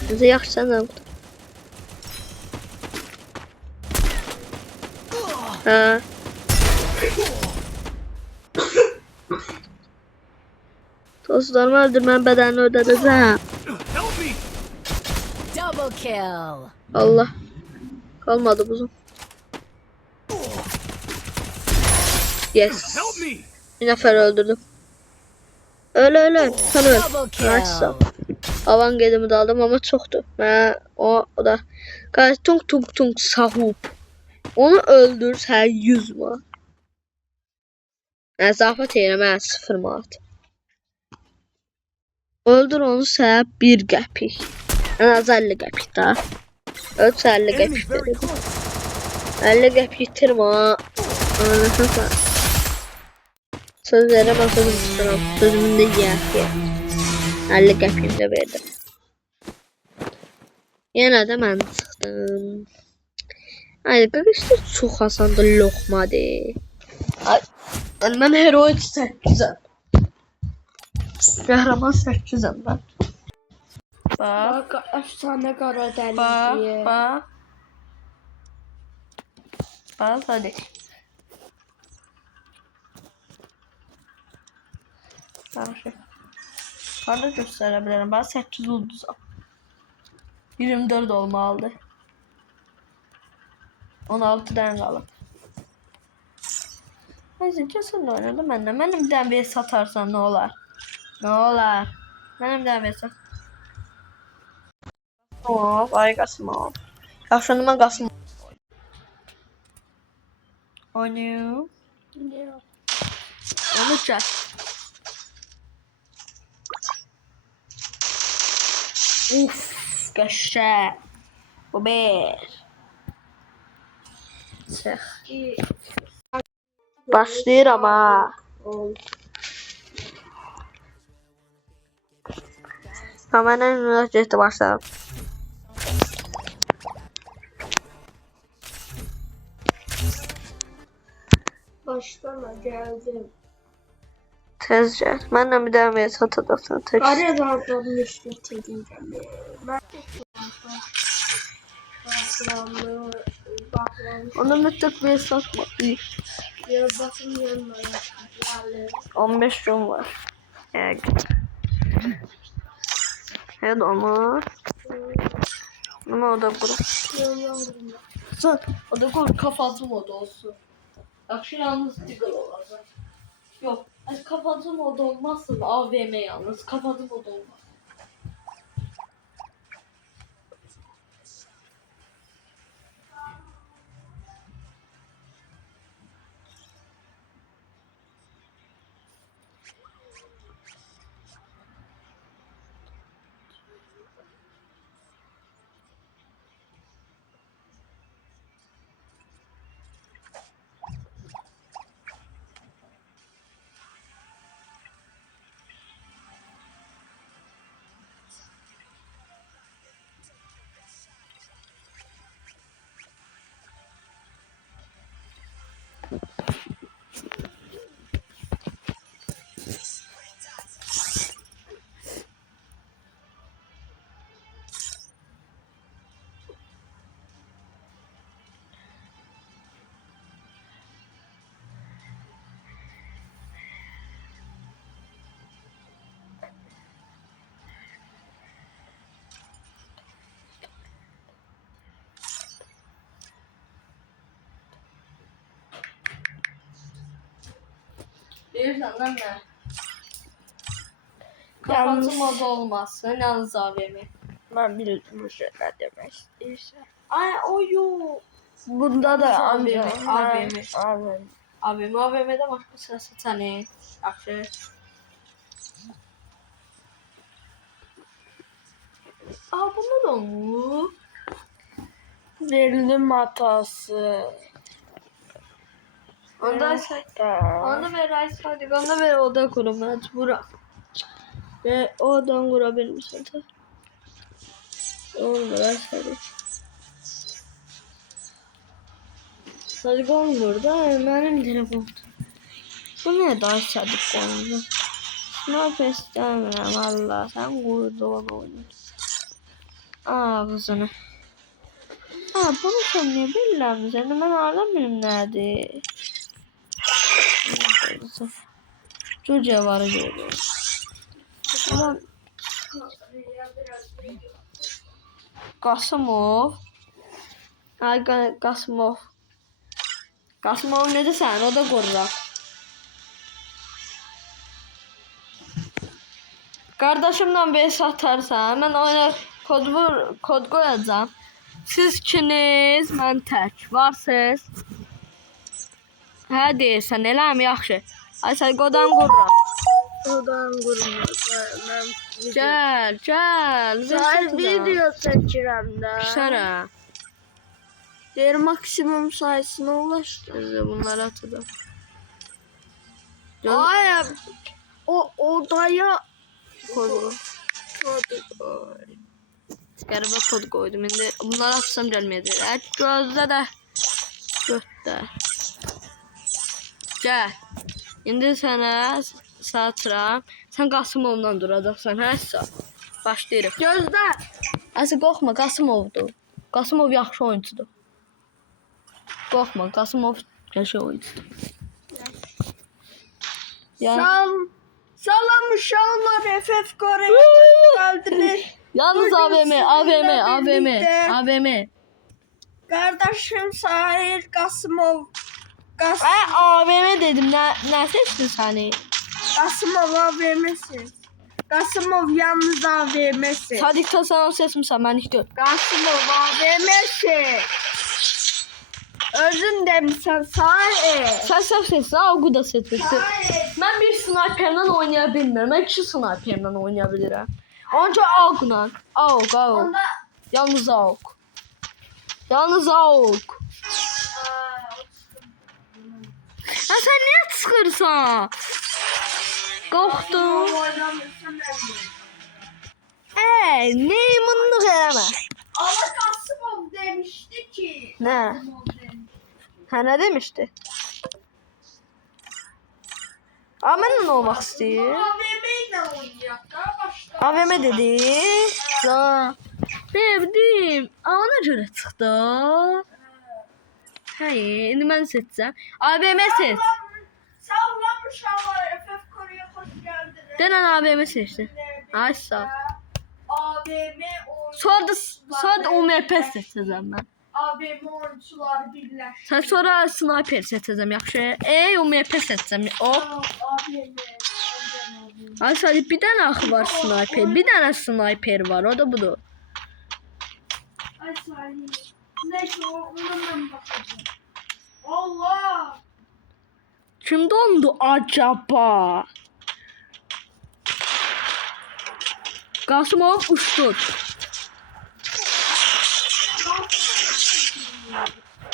Bizə yaxşı sən də. Hə. Dostlarımı öldürmən bədəlini ödədəcəm. Help me. Double kill. Allah. Kalmadı buzum. Yes. Help me. Bir nefer öldürdüm. Öyle. Sen öl. Double Nice. kill. Avan gedimi de aldım ama çoktu. O da. Guys tung sahub. Onu öldür sen 100 manat. Zafət eyləmə 0 manat. Öldür onu sen 1 qəpik. En az 50 qəpik daha. Ölsə 50 Enemy qəpik very dedim. close. 50 qəpik itirmə. Anlaşılsa. Söz veremem sözümü tutarım. Sözümün de yiyək. 50 qəpiyimi də verdim. Yenə də mən çıxdım. Ay, qaqışda çox asandır loxmadır. Ay, mən heroid 8'im. Qəhrəman 8'im mən. Bax, Bak efsane kara deli bax, diye. bax. Bax, hadi. Yaxşı. Harda göstərə bilərəm? Bax 8 ulduzam. 24 olmalıdır. 16 dənə qalıb. Neyse kesin de oynadı məndən. Mənim bir dənə vs satarsan nə olar? Nə olar? Mənim bir dənə vs sat. Hop, ay Qasımov. Yaxşı, onda mən Qasımov. Oynayım. Onu çək. Uf, qəşəng. Bu bir. Çıx. Başlayıram ha. Hemen en müracaatı başlayalım. Başlama geldim. Tezce. Ben de bir daha bir satadasın. Araya dağıtlarını işletelim. Ben Onu müttek bir satma. ya bakın yanına. 15 gün var. Evet. Evet ama. Ama o da bura. Sen o da koy kafatı modu olsun. Akşam yalnız digger olacak. Yok. Kafatı modu olmazsa AVM yalnız. Kafatı modu olmaz. Bilirsən lan ne? Kafatı modu olmaz. Sen yalnız AVM. Ben bildim bu şeyler demek istiyorsan. Ay o yok. Bunda da AVM. AVM. AVM'de başka sırası tane. Yaxşı. Aa bunda da olmuş. Verilim hatası. Onda ver ice onda ver oda kuru mecbura. Ve odan kurabilmişsin tabi. Olmuyor hadi. Hadi olmuyor da benim telefonum. Bu ne daha çabuk oldu. Sniper istemiyorum valla sen kurduğun oyunu. Aa kızını. Aa bunu sen niye bilmem seni ben alamıyorum nerede. Çocuğa var görüyorum. Ulan Qasımov. Ay Qasımov. Qasımov necə sən? O da qoruraq. Qardaşımla bir satarsan, mən oyuna kod qoyacağam. Siz ikiniz, mən tək. Varsınız. Hə deyirsən, eləmi? Yaxşı. Ay sən qodan qururaq. Odan kurulmaz. Gəl. Sen video çekirəm de. Şara. Diğer maksimum sayısına ulaştı. Biz bunları atalım. Ay o odaya Kodu. Qəribə kod qoydum. İndi bunları atsam gəlməyəcək. Gözlə də. Götdə. Gəl. İndi sənə satıram. Sən Qasımovla duracaqsan, hə? Başlayırıq. gözde. Əsə qorxma, Qasımovdur. Qasımov yaxşı oyuncudur. Qorxma, Qasımov qəşəng oyuncudur. Yəni Salam uşaqlar FF Kore'ye geldiniz. Yalnız Bugün AVM. sizinle birlikte- AVM. Kardeşim Sahil Kasımov. AVM dedim. Ne seçtin seni? Kasımov AVM'si. Kasımov yalnız AVM'si. Sadık Tasan sesmişsən, mən ilk gör. Kasımov AVM'si. Özün demişsən Sahil. Sən səhv seçsin, Avqu da seçmişdi. Sahil. Mən bir sniperlə oynaya bilmirəm. Mən 2 sniperlə oynaya bilirəm. Ancaq Avqla. Avq. Onda Yalnız Avq. Yalnız Avq. Ha sən niyə çıxırsan? Qorxdum. oynamırsan Meymunluq eləmə. Ama Kasımov demişti ki. Nə? Kasımov demişti. Hə, nə demişdi? Mənimlə olmaq istəyir. AVM ile oynayacak daha başka. AVM dedi. Ha. Sevdim. Ona görə çıxdı. Hə, indi mən seçsəm. AVM seç. Sağlam uşaqlar FF Kore'ye hoş geldiniz. Denən AVM seçdi. Ay sağ ol. AVM Sonra da UMP seçəcəm mən. AVM oyuncuları birleşti. Sən sonra sniper seçəcəm, yaxşı? UMP seçəcəm. O. AVM. Ay sadəcə bir dənə axı var sniper. Bir dənə sniper var, o da budur. Ay Salih. Neyse ona ben bakacağım. Allah. Kim dondu acaba? Qasımov uçdu.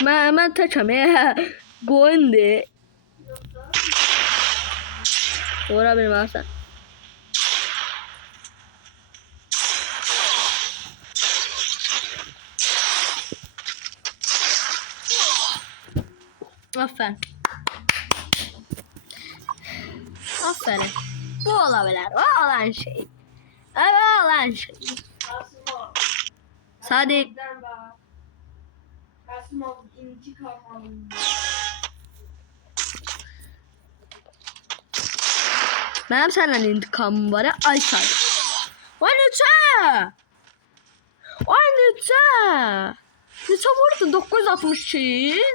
Mən təkəm. Qoyundu. Vura bilməzsən. Aferin. Aferin. Bu olabilir. O olan şey. Evet olan şey. Kasımov. Sadık. Kasımov intikam alındı. Benim senden intikamım var ya. Ay Sadık. Vay neçə? Vay neçə? Neçə vurdun? 962.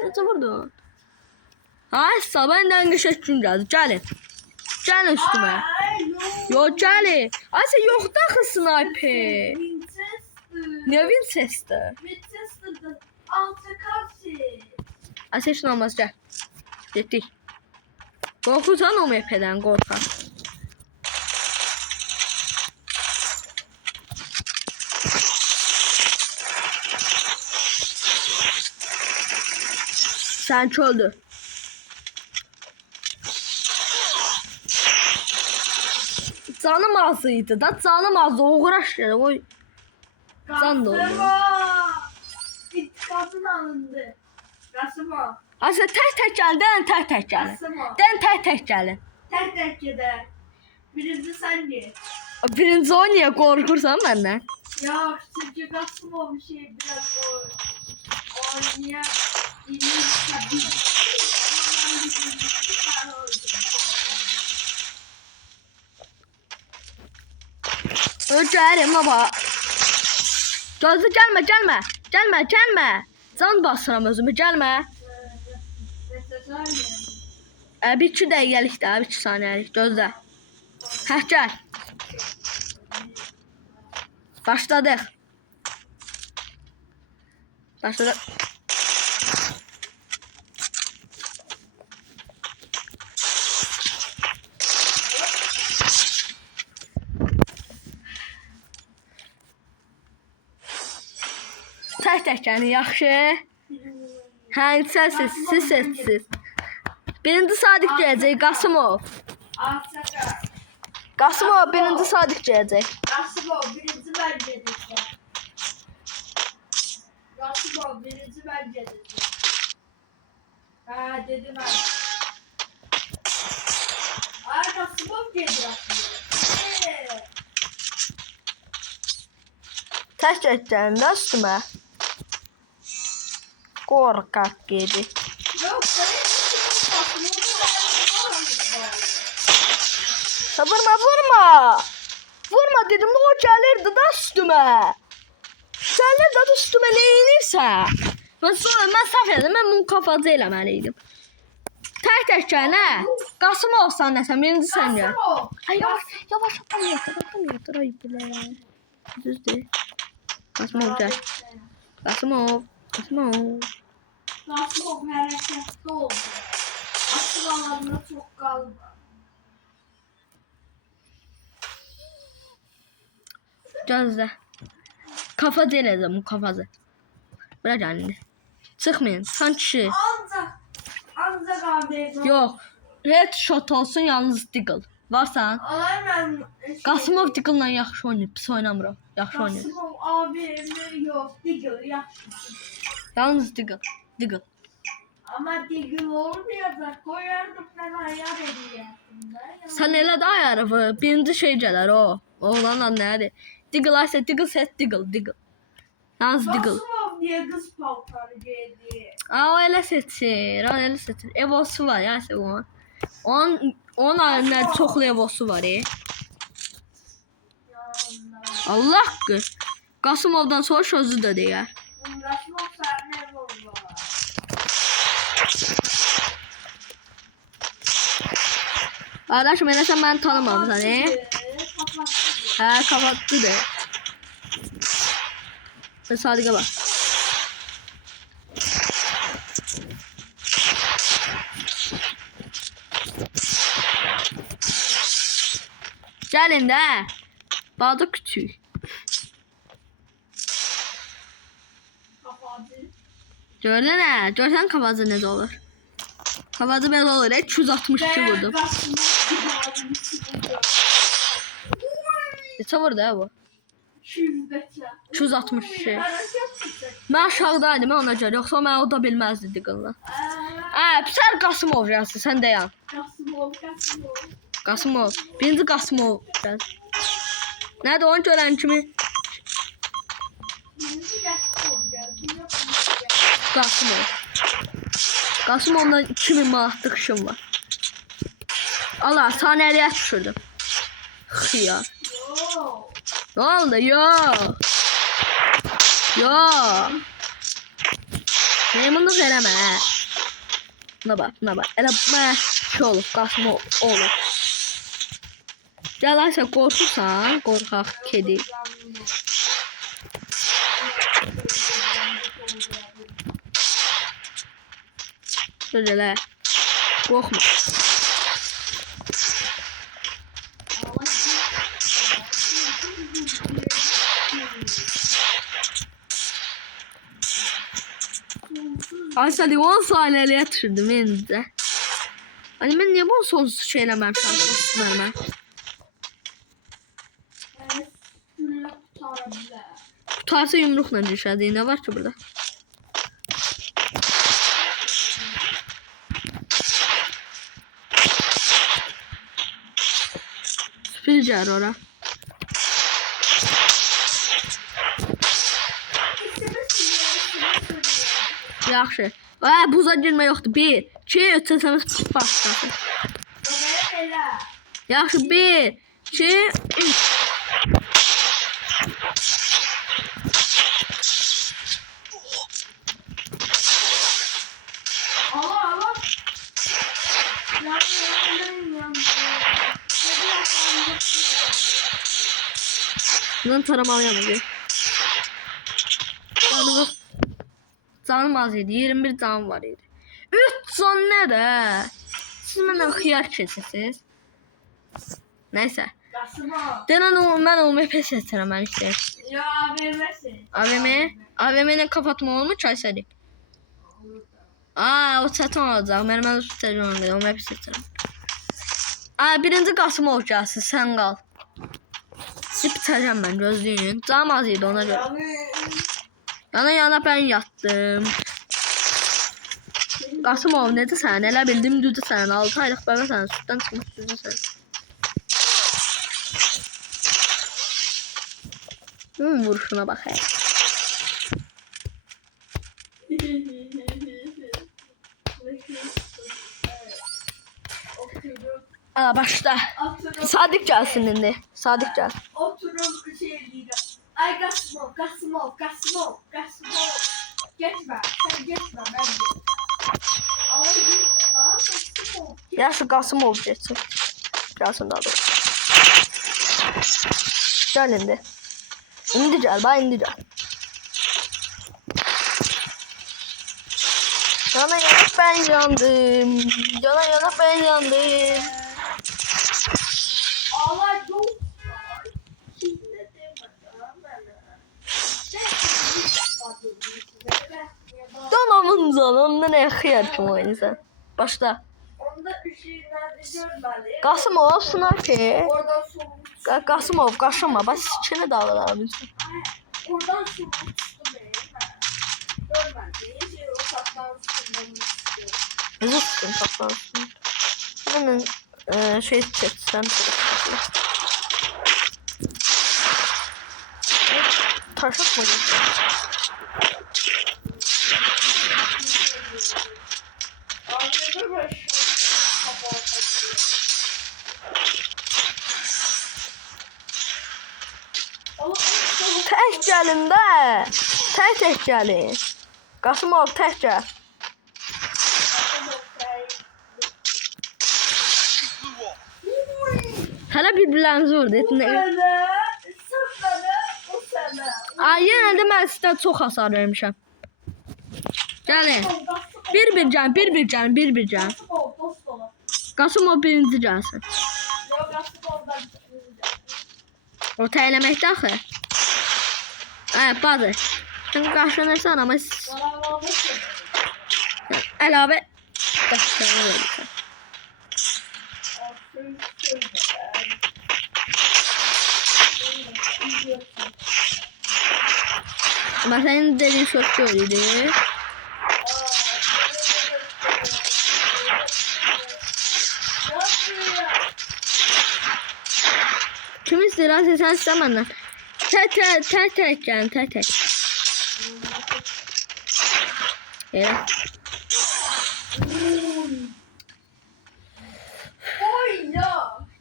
Neçə vurdun? Ay sağ benden geçecek gün geldi. Gelin. Gelin üstüme. Ay yok. Yok gelin. Ay sen yok da kız sniper. Winchester. Ne Winchester? Winchester'da altı kasi. Ay sen şunu olmaz gel. Gittik. Korkutan o MP'den korkan. Sen çöldü. Canım azıydı da canım azdı. Uğraş ya. Oy. Can da oluyor. İntikamın alındı. Kasımov. Ay sen tek gelin. Tek gelin. Kasımov. Tek gelin. Tek tek gider. Birinci sen git. Birinci o niye korkursan benden? Ya çünkü Kasımov bir şey biraz oynayan iyi tabii. Öcerim baba. Gözü gelme. Can basıram özümü gelme. Bir 2 dəqiqəlik daha, 2 saniyəlik gözlə. Hə gəl. Başladıq. Tək yəni yaxşı. Hə, siz seçsiz. Birinci Sadiq gələcək, Qasımov. Qasımov birinci Sadiq gələcək. Kasımov birinci ben geleceğim. Kasımov birinci ben geleceğim. Ha dedim ben. Ay Kasımov geliyor. Tək gələcəkdə üstümə. Qorqaq gedi. Yok ben Kasımov'u Vurma vurma. Vurma dedim de o gelirdi da üstüme. Gelirdi de üstüme ne inirsə. Ben saf edim, ben bunu kafacı eləməliydim. Tək gəl, nə? Qasım olsan nəsən, birinci sən gəl. Ay yavaş atamıyordur, ay bilə. Düzdür. Qasımov gəl. Qasımov. Qasımov hərəkətli oldu. Asılalarına çox qalma. Gözlə. Kafa deneyeceğim bu kafası. Bırak elini. Çıkmayın. San kişi. Ancaq abi. Yok. Headshot olsun yalnız Diggle. Varsan. Alay mən. Qasımov Diggle'la yaxşı oynayıb. Pis oynamır. Yaxşı oynayıb. Qasımov abi yox, Diggle yaxşı. Yalnız Diggle. Diggle. Ama Diggle olmayacaq. Koyardım mən ayar eləyərdim də. Sen elə də ayarı. Birinci şey gələr o. Oğlanın adı nədir? Diggle ise Diggle set Diggle. Diggle. Yalnız Diggle. Qasımov niyə qız paltarı geydi? Aa, o elə seçir. O elə seçir. Evosu var ya onun. Onun ayında çoxlu evosu var. Allah haqqı. Qasımovdan sonra sözü də deyər. Qasımov sənin ev oldu. Qardaşım elə sən məni tanımamısan, Hə, kapattı da. Sadiqə bak. Gəlin də. Bağda küçük. Gördün nə? Görsən kafası necə olur? Kafası belə olur. 262 vurdum. Neçə vurdu ya bu? 262. Mən aşağıdaydım ona görə. Yoxsa mən o da bilməzdi Diggle'la. Pişər Qasımov gəlsin. Sən dayan. Qasımov. Birinci Qasımov gəlsin. Nədir onu görən kimi? Qasımov. Qasımovdan 2000 manatlıq işim var. Allah, saniyəliyə düşürdüm. Xiyar. Ne oldu? Yok. Yok. Memnunluk eləmə. Buna bak. Elə şey olur, Qasımov olur. Gəl aysa qorxursan, qorxaq kedi. Elə. Qorxma. Aysel 10 saniyeliğe düşürdüm elinize. Hani ben niye bu sonsuz şey eləməmişəm, sonsuz verməm? Tutarsa yumruqla düşərdi. Ne var ki burada? Süpürcər ora. Yaxşı. Buza girmə yoxdur. 1, 2, 3 səsəmiz başlasın. Yaxşı, 1, 2, 3. Bundan taramalıyam hadi. Canım az idi. 21 canım var idi. 3 can ne de? Siz benden hıyar kesirsiniz. Neyse. Denen ben UMP seçerim ben işte. Ya AVM'sin. AVM'nin kapatma olur mu çay serik? O çatan olacaq. Mən tutacağım. UMP seçerim. Birinci Qasımov gəlsin. Sən qal. Sizi bitireceğim ben, gözləyin. Canım az idi ona görə. Yana ben yattım. Qasımov necə sən? Elə bildim düzdür sən. 6 aylıq bəbə sən. Süddən çıxmış düzdür sən. Vuruşuna bax. Aa başla. Oturup Sadık gelsin indi. Sadık gel. Oturup şey diyeceğim. Ay Gasmov. Geçme. Sen geçme ben de. Ama git daha Gasmov. Ya şu Qasımov geçsin. Gelsin daha doğrusu. Gel indi. İndi gel. Bak indi gel. Yana yana ben yandım. Yana yana ben yandım. Ağlar yok. Kimde demeden bana. Donamın zanında ne xiyar kim oynaysan. Başla. Onda ışığından görmeli. Qasımov sınar ki. Oradan soluk. Qasımov qaşınma. Bax sikini dağılamışsın. Oradan soluk çıktı benim. Görmedi. Şey o saklansın istiyorum. Özür dilerim saklansın. Hemen şey çetsem. Taşak mı? Anladın mı? Tək gəlin də. Tək gəlin. Qasımov tək gəl. Hələ bir-birlərinizi vurdu. O sənə. Ay, yenə də mən sizdən çox hasar vermişəm. Gəlin. Bir-bir gəlin. Qasımov birinci gəlsin. O təyləməkdə axı. Bazı. Sən qarşılanırsan amma əlavə dəstəyə verirsən. Amma sənin dediyin çox görüldü. Kim istəyirsən sən istəməndən. Tək gəlin, tək. Elə.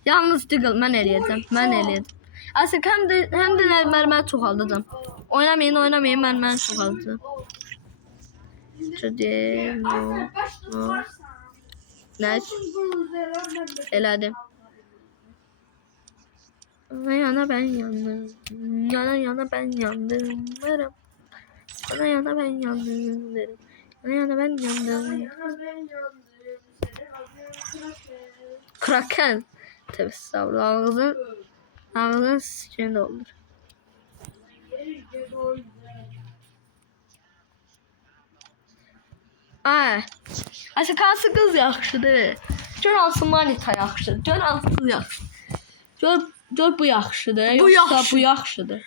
Yalnız tıqıl, mən eləyəcəm. Asıl həm də mərmər çoxaldacam. Oynamayın, mərmər çoxaldacam. Şöyle, nə? Elədim. Yana ben yandım. Yana ben yandım. Varım. Yana ben yandım. Derim. Yana ben yandım. Kraken. Tabii estağfurullah. Ağzın sikini olur. Ay. Aşağı kalsı kız yaxşıdır. Gör hansı manita yaxşıdır. Gör hansı kız yaxşıdır. Gör bu yaxşıdır. Bu yaxşıdır.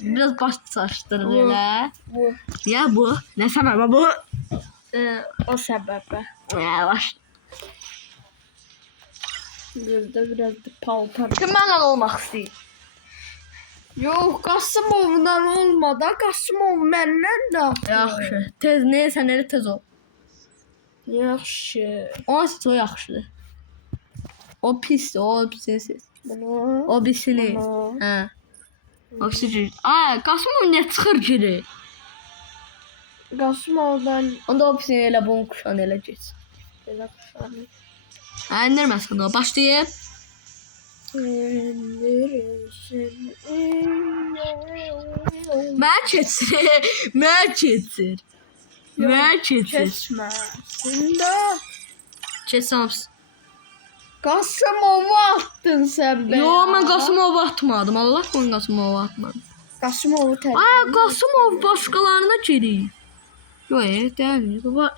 Biraz baş saçdırır elə. Bu. Ya bu? Nə səbəbə bu? O səbəbə. Baş. Biraz da paltar. Kimlərlə olmaq istəyir? Yox, Qasımovla olmadı. Qasımov məndən də. Yaxşı. Tez neysən elə tez ol. Yaxşı. O yaxşıdır. O pisdir, o pisdir. Bunu. O pisini. Bunu. Hə. O pisdir. Ay, Qasımov nə çıxır geri? Qasımovdan Onda o pisini elə bunun kuşan elə geç. belə quşanı. Hə, indirməsən o. Başlayıb. Mən keçir. Keçməsin də. Keçsəm. Qasımovu attın sən be. Yo, mən Qasımovu atmadım. Allah qoyun Qasımovu atmadım. Qasımovu tərk. Ay, Qasımov başqalarına girir. Yo, deyil. Bu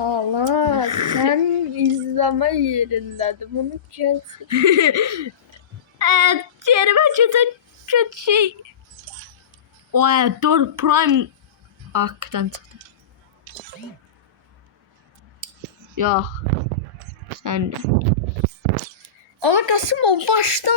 Allah, sən izləmə yerindədir. Bunu kes. Yerimə keçən kötü şey. O, 4 Prime haqqdan çıxdı. Yox. Sən də. Ama Qasımov başda.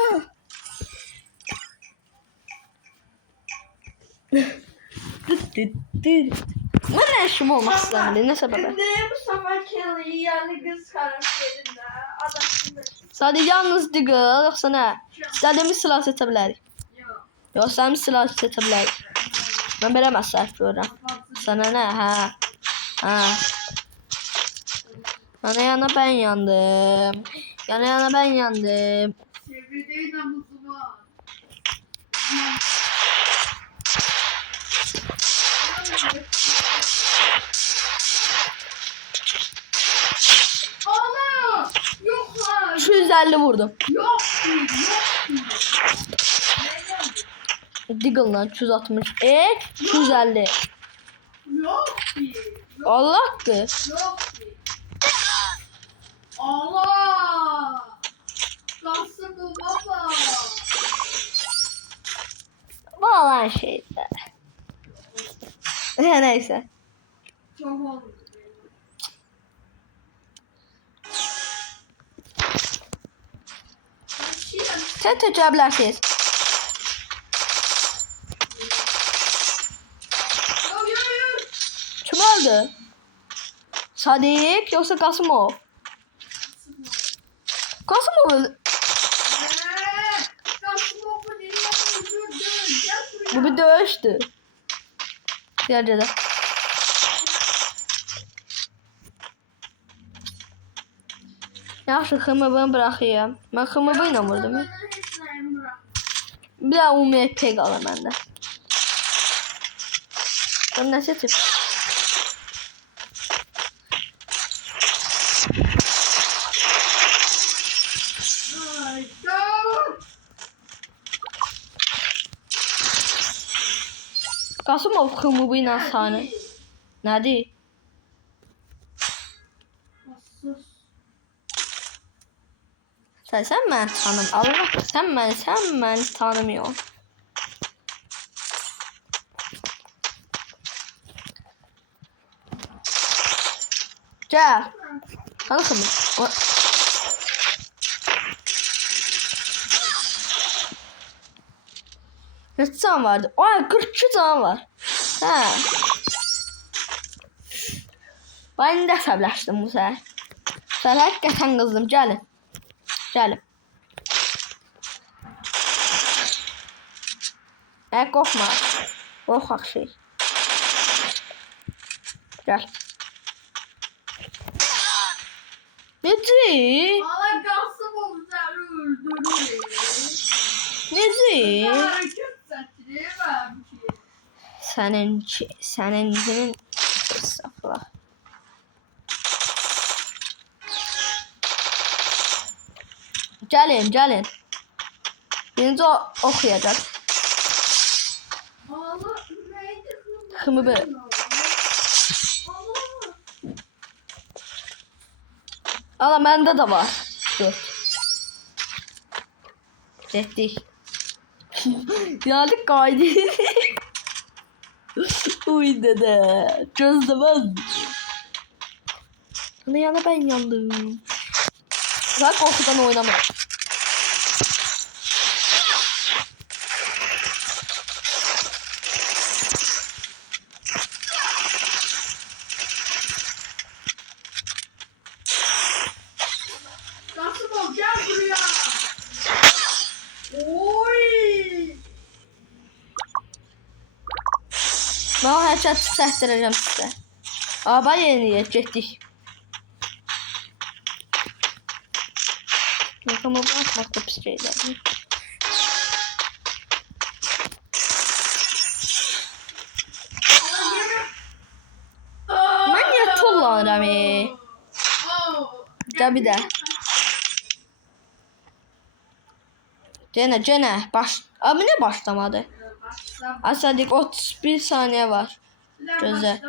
Ben ne işim olmak istəmədi, nə səbəbə? Ne bu sefer Kelly yani kız karakterinde adasında. Sadəcə yalnız Diggle, yoxsa nə? İstədiyimiz silah seçə bilərik. Yok. Yox, istədiyimiz silah seçə bilərik. Mən belə məsləhət görürəm. Sənə nə? Hə. Yana ben yandım. Yana ben yandım. Çevrede namusu var. Allah! Yok lan! 250 vurdum. Yok değil, yok değil. Diggle'la 260. 250. Yok değil. Allah'tır. Yok değil. Allah! Nasıl bu baba? Bağlan şeyler. Neyse. Çok oldu. Sen tecrübelersiniz. Kim öldü? Sadik yoksa Kasımov? Kasımov öldü. Bu bir dövüştü. Gerçi de. Yaxşı, xımıbını bırakayım. Ben xımıbı ilə vurdum. Bir daha ümumiyyət pek alır məndə. Ben ne seçim? Kasımov xımıbı ilə sahne. Nədir? Sen beni tanım. Allah sen beni tanımıyorsun. Gel. Tanısın mı? Kaç can vardı? Ay 42 can var. Ha. Ben de hesaplaştım bu sefer. Sen hakikaten kızdım. Gelin. Gelin. Korkma. Korkak şey. Gel. Neci? Allah gasım olacağını öldürür. Neci? Hareket saçırayım ki. Senin estağfurullah. Gelin. Birinci okuyacak. Allah neydi kız? Xımıbı. Allah məndə de var. Dur. Getdik. Geldik kaydı. Uy dede. Çözdemez. Bana yana ben yandım. Sen korkudan oynama. Gasım ol gel buraya. Oy. Ben o headshot səhdirəcəm sizə. Aba yeniyə getdik. Yaxama baxmaq da pis şeylər. Mən niyə tullanıram? Bir də. Gene baş. Abi ne başlamadı? Asadik 31 saniye var. Gözle.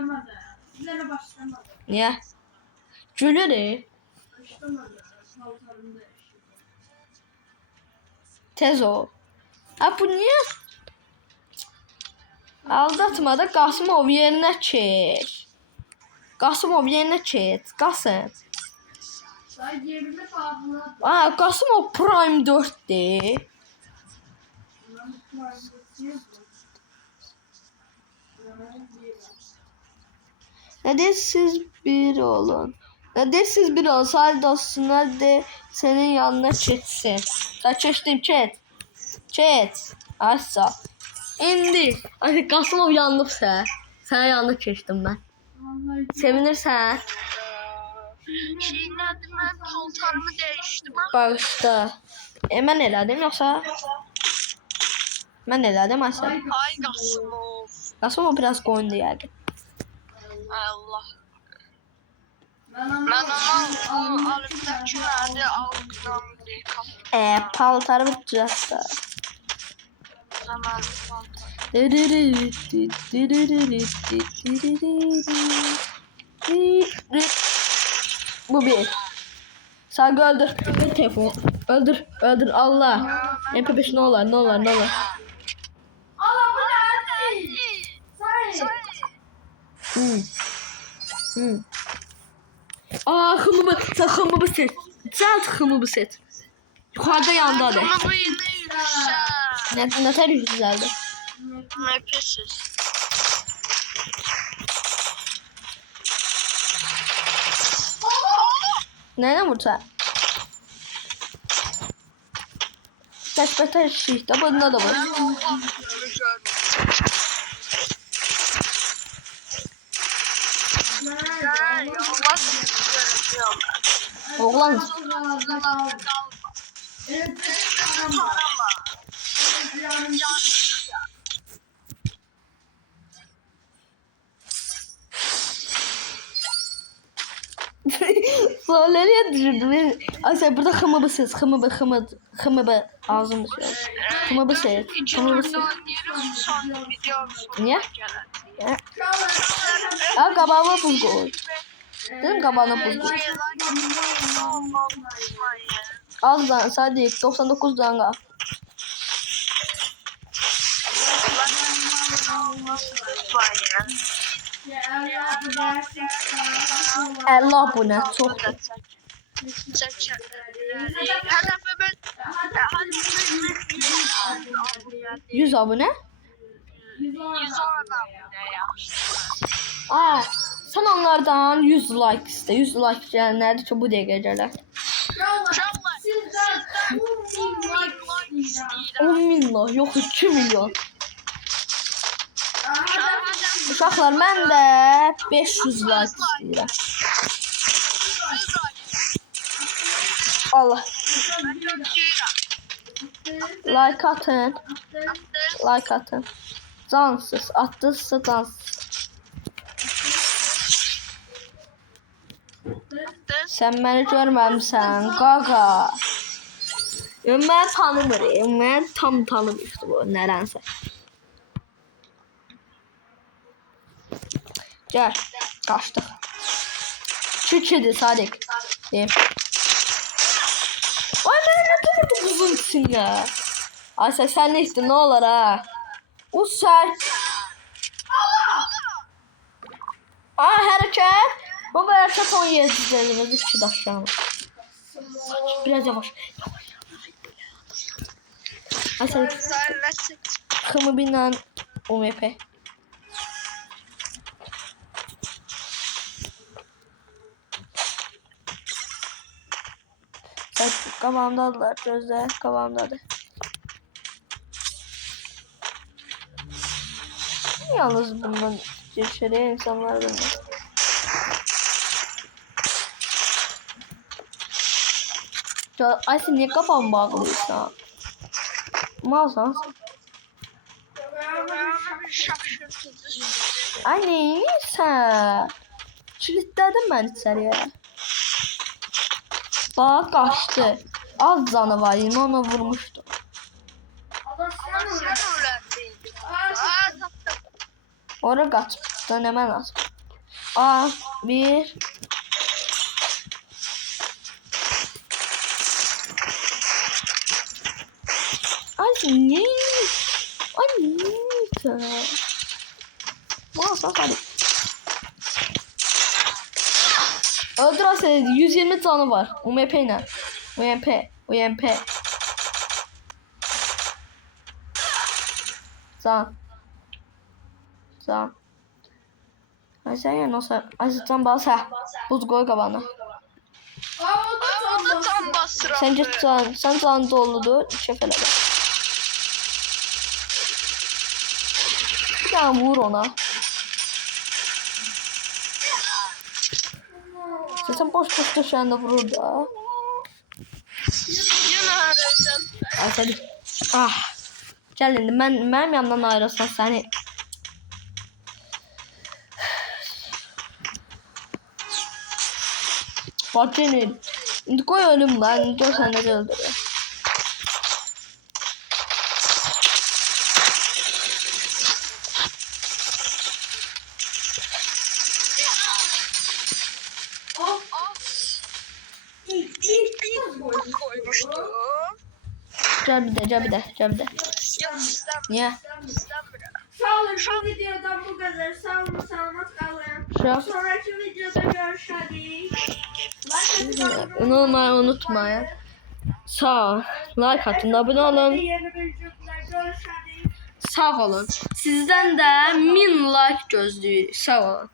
Sizlere başlamadı. Niye? Gülürü. Başlamadı. Saltarında yaşıyor. Tez ol. Ha bu niye? Aldatmada Qasımov yerinə çek. Qasımov yerinə çek. Qasım. Daha yerini fazla. Aa Qasımov Prime 4'dir. Nedensiz bir olun. Nedensiz bir olun. Sadece dostuna de senin yanına çeksin. Çeçtim chat. Chat. Asa. İndi. Ay Kasımov yandım sen. Sana yanlış çeçtim ben. Sevinirsen. Şeylerdi ben paltarımı değiştim. Bağışla. Mən elədim yoxsa? Mən elədim Ayşə. Ay Qasımov. Kasımov biraz qoyundu yəqin. Allah. Ben ama alıptaki verdi algıdan bir kapı. Paltarı düzəltdi. Zaman paltar. Bu bir. Saygı öldür. Öldür telefonu. Öldür. Öldür. Allah. MP5 ne olur ne olur ne olur. Allah bu ne? Say. Aa hımımı. Sen hımımı set. Düzelt hımımı set. Yukarıda yandadır. Ama bu yine yüksel. Ne tər güzeldi. Nefessiz. Neyle vursa? Beş şey. Da bunda da var. Oğlan. Sonra nereye düşürdüm? Ay sen burada hımıbı ses. Hımıbı ağzım düşüyor. Hımıbı ses. Hımıbı ses. Niye? Ya kabağıma buz koy. Dedim kabağına buz koy. Az da sadece 99 danga. Allah bu ne çok. 100 abone. 110 Aa, sen onlardan 100 like iste. 100 like gelenler ki bu dəqiqə 10 milyon, yox 2 milyon. Uşaqlar, mən də 500 like istəyirəm. Allah. Like atın. Like atın. Cansız. Attınızsa cansız. Sən məni görməmisən, qaqa. Mən tanımırım. Mən tam tanımırdım o nərənsə. Gəl, qaçdıq. Çiçidir Sadiq. Ay mənə nə durur bu qızın içində? Ay sən nə istəyir, nə olar ha? O sərt. Ay hərəkət. Bu hərəkət 17 dəqiqədir ki daşıyalım. Biraz yavaş. Ay sən xımı binlə UMP. Kafamdadılar gözler, kafamdadır. Yalnız bundan geçiriyor insanlar beni. Ay sen niye kafamı bağlıyorsun? Malsan. Ay neyse. Kilitledim ben içeriye. Bak kaçtı. Az canı var yine ona vurmuştu. Oraya kaç. Dönemen lazım. Aa bir. Ay ne? Ay ne? Masa hadi. Öldür Asel'i. 120 canı var. UMP ile. UMP. Can. Ay sen ya nasıl? Azıcık basa. Buz koy kabana. Aa o da O da tam bastıran. Sen can doludu. Şefele bak. Bir tane vur ona. Sen boş döşende vurur da. Yine arayacağım. Ay hadi. Ah. Gel indi. Mənim yanımdan ayrılsan səni. Bak Cenil. İndi koy ölüm ben. Gör sen necə öldürür. Koymuştum. Gel bir de. Ya sizden Niye? biri. Sağ olun şu videodan bu kadar. Sağ olun selamat kalın. Şu Sonraki videoda görüşürüz. Like atın. unutma ya. Sağ ol. Like atın, abone olun. Yeni videolar görüşürüz. Sağ olun. Sizden de 1000 like gözlüyoruz. Sağ olun.